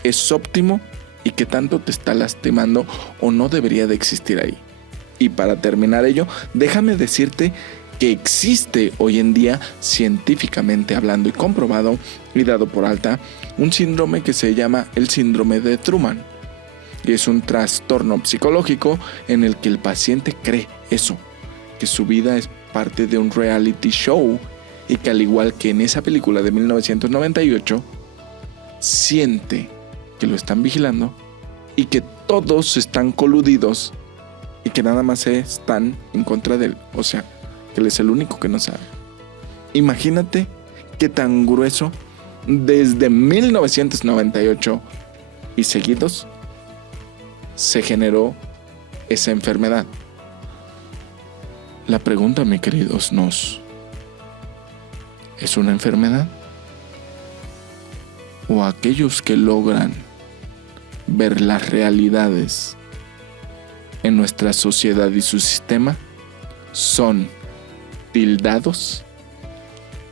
es óptimo y qué tanto te está lastimando o no debería de existir ahí. Y para terminar ello, déjame decirte que existe hoy en día, científicamente hablando y comprobado y dado por alta, un síndrome que se llama el síndrome de Truman. Y es un trastorno psicológico en el que el paciente cree eso, que su vida es parte de un reality show y que al igual que en esa película de 1998, siente que lo están vigilando y que todos están coludidos y que nada más están en contra de él. O sea, que él es el único que no sabe. Imagínate qué tan grueso desde 1998 y seguidos se generó esa enfermedad. La pregunta, mis queridos, ¿es una enfermedad? ¿O aquellos que logran ver las realidades en nuestra sociedad y su sistema son tildados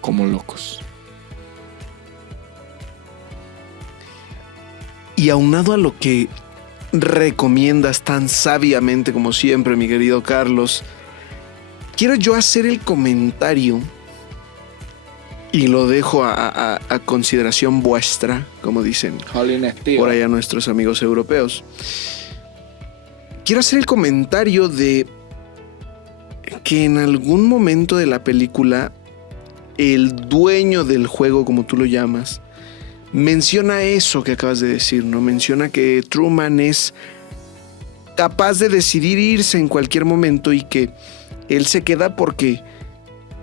como locos? Y aunado a lo que recomiendas tan sabiamente como siempre, mi querido Carlos, quiero yo hacer el comentario y lo dejo a consideración vuestra, como dicen por allá nuestros amigos europeos. Quiero hacer el comentario de que en algún momento de la película el dueño del juego, como tú lo llamas, menciona eso que acabas de decir, ¿no? Menciona que Truman es capaz de decidir irse en cualquier momento y que él se queda porque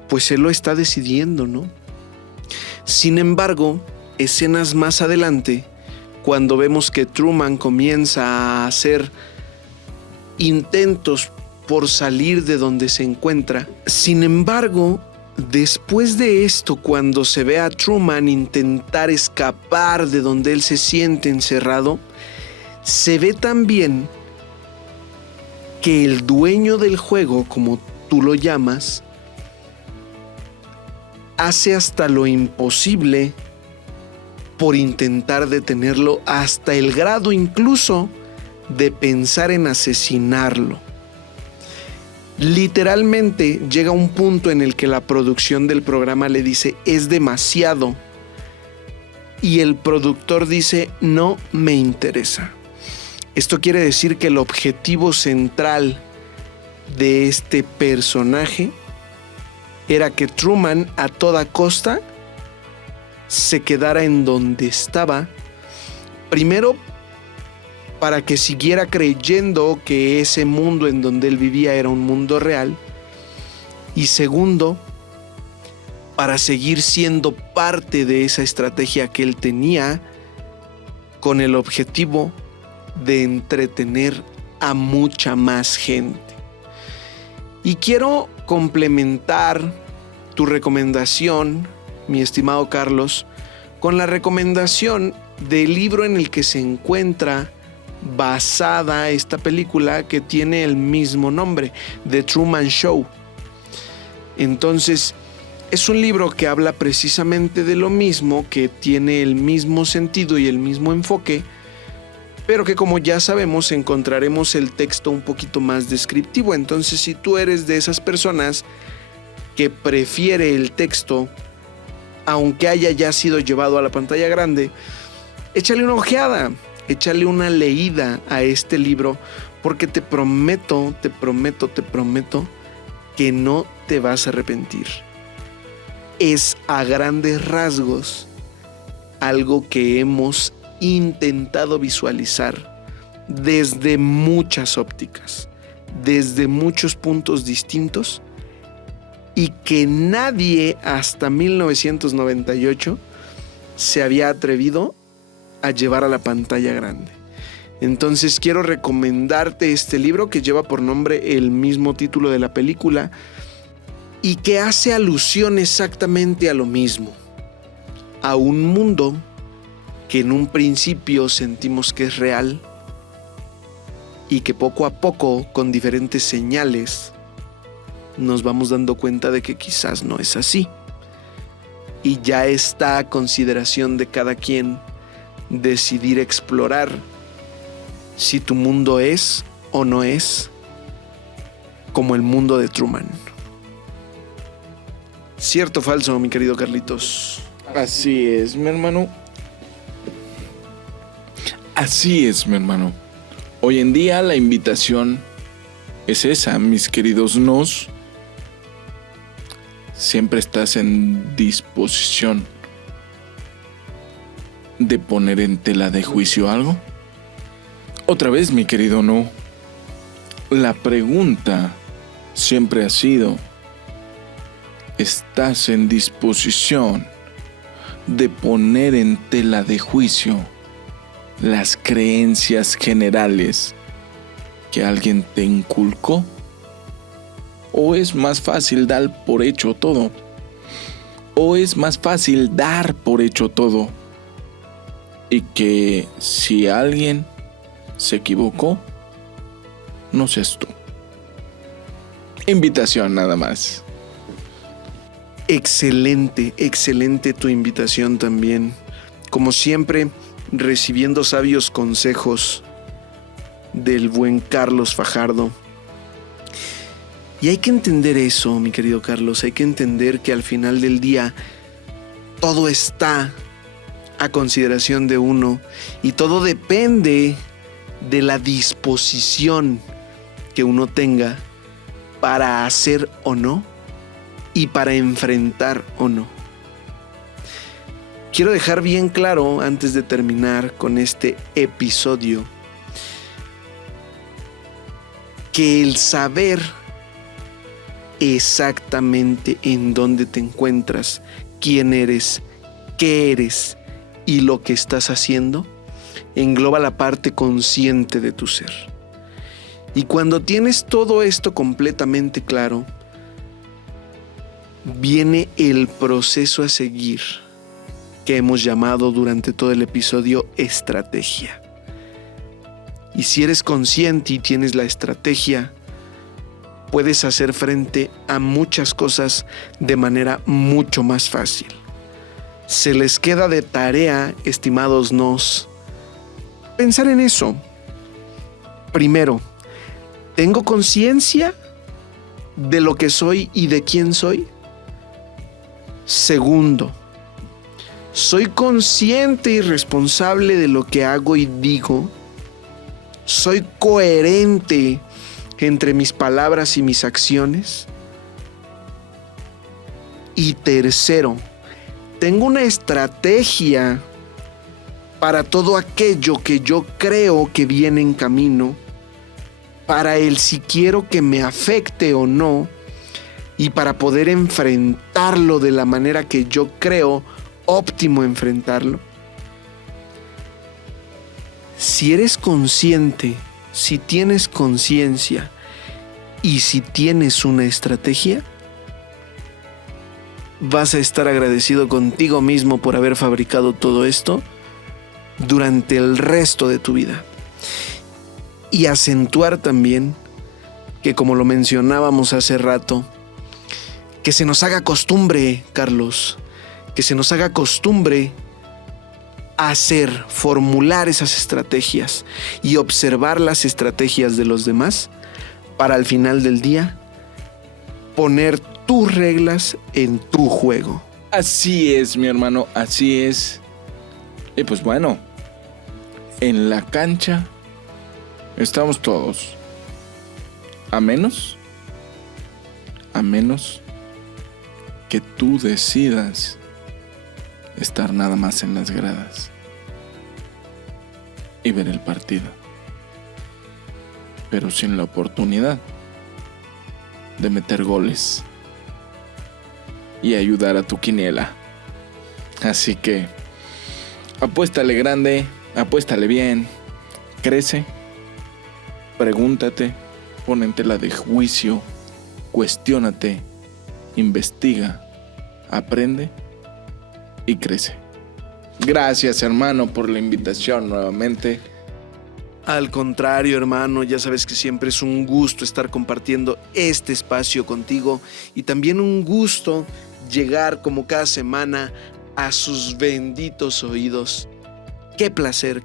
pues él lo está decidiendo, ¿no? Sin embargo, escenas más adelante, cuando vemos que Truman comienza a hacer intentos por salir de donde se encuentra, sin embargo, después de esto, cuando se ve a Truman intentar escapar de donde él se siente encerrado, se ve también que el dueño del juego, como tú lo llamas, hace hasta lo imposible por intentar detenerlo, hasta el grado incluso de pensar en asesinarlo. Literalmente llega un punto en el que la producción del programa le dice: es demasiado. Y el productor dice: no me interesa. Esto quiere decir que el objetivo central de este personaje era que Truman a toda costa se quedara en donde estaba, primero para que siguiera creyendo que ese mundo en donde él vivía era un mundo real, y segundo, para seguir siendo parte de esa estrategia que él tenía con el objetivo de entretener a mucha más gente. Y quiero complementar tu recomendación, mi estimado Carlos, con la recomendación del libro en el que se encuentra basada esta película, que tiene el mismo nombre, The Truman Show. Entonces, es un libro que habla precisamente de lo mismo, que tiene el mismo sentido y el mismo enfoque, pero que, como ya sabemos, encontraremos el texto un poquito más descriptivo. Entonces, si tú eres de esas personas que prefiere el texto, aunque haya ya sido llevado a la pantalla grande, échale una ojeada, échale una leída a este libro, porque te prometo que no te vas a arrepentir. Es a grandes rasgos algo que hemos intentado visualizar desde muchas ópticas, desde muchos puntos distintos, y que nadie hasta 1998 se había atrevido a llevar a la pantalla grande. Entonces quiero recomendarte este libro, que lleva por nombre el mismo título de la película y que hace alusión exactamente a lo mismo, a un mundo que en un principio sentimos que es real, y que poco a poco, con diferentes señales, nos vamos dando cuenta de que quizás no es así. Y ya está a consideración de cada quien decidir explorar si tu mundo es o no es como el mundo de Truman. ¿Cierto o falso, mi querido Carlitos? Así es, mi hermano. Así es, mi hermano. Hoy en día la invitación es esa, mis queridos nos. Siempre estás en disposición de poner en tela de juicio algo. Otra vez, mi querido no. La pregunta siempre ha sido: ¿estás en disposición de poner en tela de juicio las creencias generales que alguien te inculcó? ¿O es más fácil dar por hecho todo? ¿O es más fácil dar por hecho todo? Y que si alguien se equivocó, no seas tú. Invitación nada más. Excelente, excelente tu invitación también. Como siempre, recibiendo sabios consejos del buen Carlos Fajardo. Y hay que entender eso, mi querido Carlos. Hay que entender que al final del día todo está a consideración de uno y todo depende de la disposición que uno tenga para hacer o no y para enfrentar o no. Quiero dejar bien claro, antes de terminar con este episodio, que el saber exactamente en dónde te encuentras, quién eres, qué eres y lo que estás haciendo, engloba la parte consciente de tu ser. Y cuando tienes todo esto completamente claro, viene el proceso a seguir, que hemos llamado durante todo el episodio estrategia. Y si eres consciente y tienes la estrategia, puedes hacer frente a muchas cosas de manera mucho más fácil. Se les queda de tarea, estimados nos, pensar en eso. Primero, ¿tengo conciencia de lo que soy y de quién soy? Segundo, ¿soy consciente y responsable de lo que hago y digo? ¿Soy coherente entre mis palabras y mis acciones? Y tercero, ¿tengo una estrategia para todo aquello que yo creo que viene en camino, para el si quiero que me afecte o no, y para poder enfrentarlo de la manera que yo creo óptimo enfrentarlo? Si eres consciente, si tienes conciencia y si tienes una estrategia, vas a estar agradecido contigo mismo por haber fabricado todo esto durante el resto de tu vida. Y acentuar también que, como lo mencionábamos hace rato, que se nos haga costumbre, Carlos, que se nos haga costumbre hacer, formular esas estrategias y observar las estrategias de los demás para al final del día poner tus reglas en tu juego. Así es, mi hermano, así es. Y pues bueno, en la cancha estamos todos. A menos que tú decidas estar nada más en las gradas y ver el partido, pero sin la oportunidad de meter goles y ayudar a tu quiniela. Así que apuéstale grande, apuéstale bien, crece, pregúntate, pon en tela de juicio, cuestiónate, investiga, aprende y crece. Gracias, hermano, por la invitación nuevamente. Al contrario, hermano, ya sabes que siempre es un gusto estar compartiendo este espacio contigo y también un gusto llegar como cada semana a sus benditos oídos. Qué placer,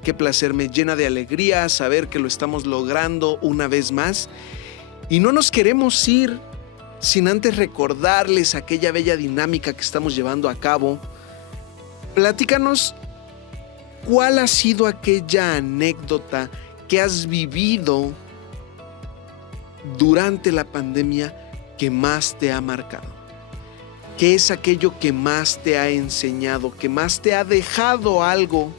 me llena de alegría saber que lo estamos logrando una vez más y no nos queremos ir sin antes recordarles aquella bella dinámica que estamos llevando a cabo. Platícanos cuál ha sido aquella anécdota que has vivido durante la pandemia que más te ha marcado. ¿Qué es aquello que más te ha enseñado, que más te ha dejado algo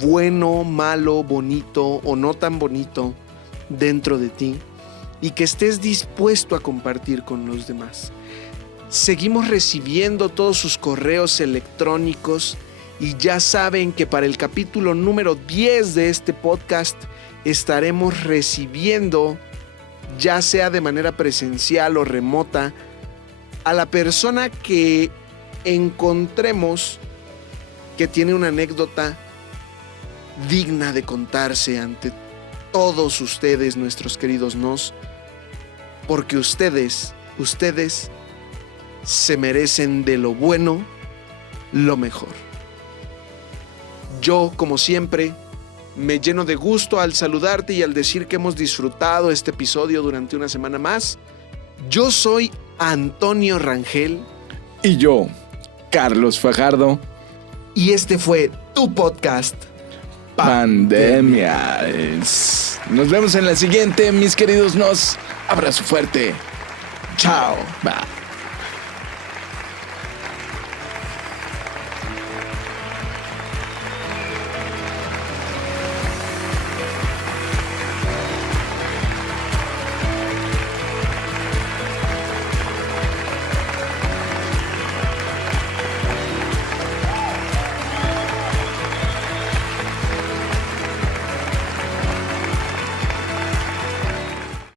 bueno, malo, bonito o no tan bonito dentro de ti y que estés dispuesto a compartir con los demás? Seguimos recibiendo todos sus correos electrónicos y ya saben que para el capítulo número 10 de este podcast estaremos recibiendo, ya sea de manera presencial o remota, a la persona que encontremos que tiene una anécdota digna de contarse ante todos ustedes, nuestros queridos nos, porque ustedes se merecen de lo bueno lo mejor. Yo, como siempre, me lleno de gusto al saludarte y al decir que hemos disfrutado este episodio durante una semana más. Yo soy Antonio Rangel. Y yo, Carlos Fajardo. Y este fue tu podcast, Pandemias. Nos vemos en la siguiente, mis queridos nos. Abrazo fuerte. Chao. Bye.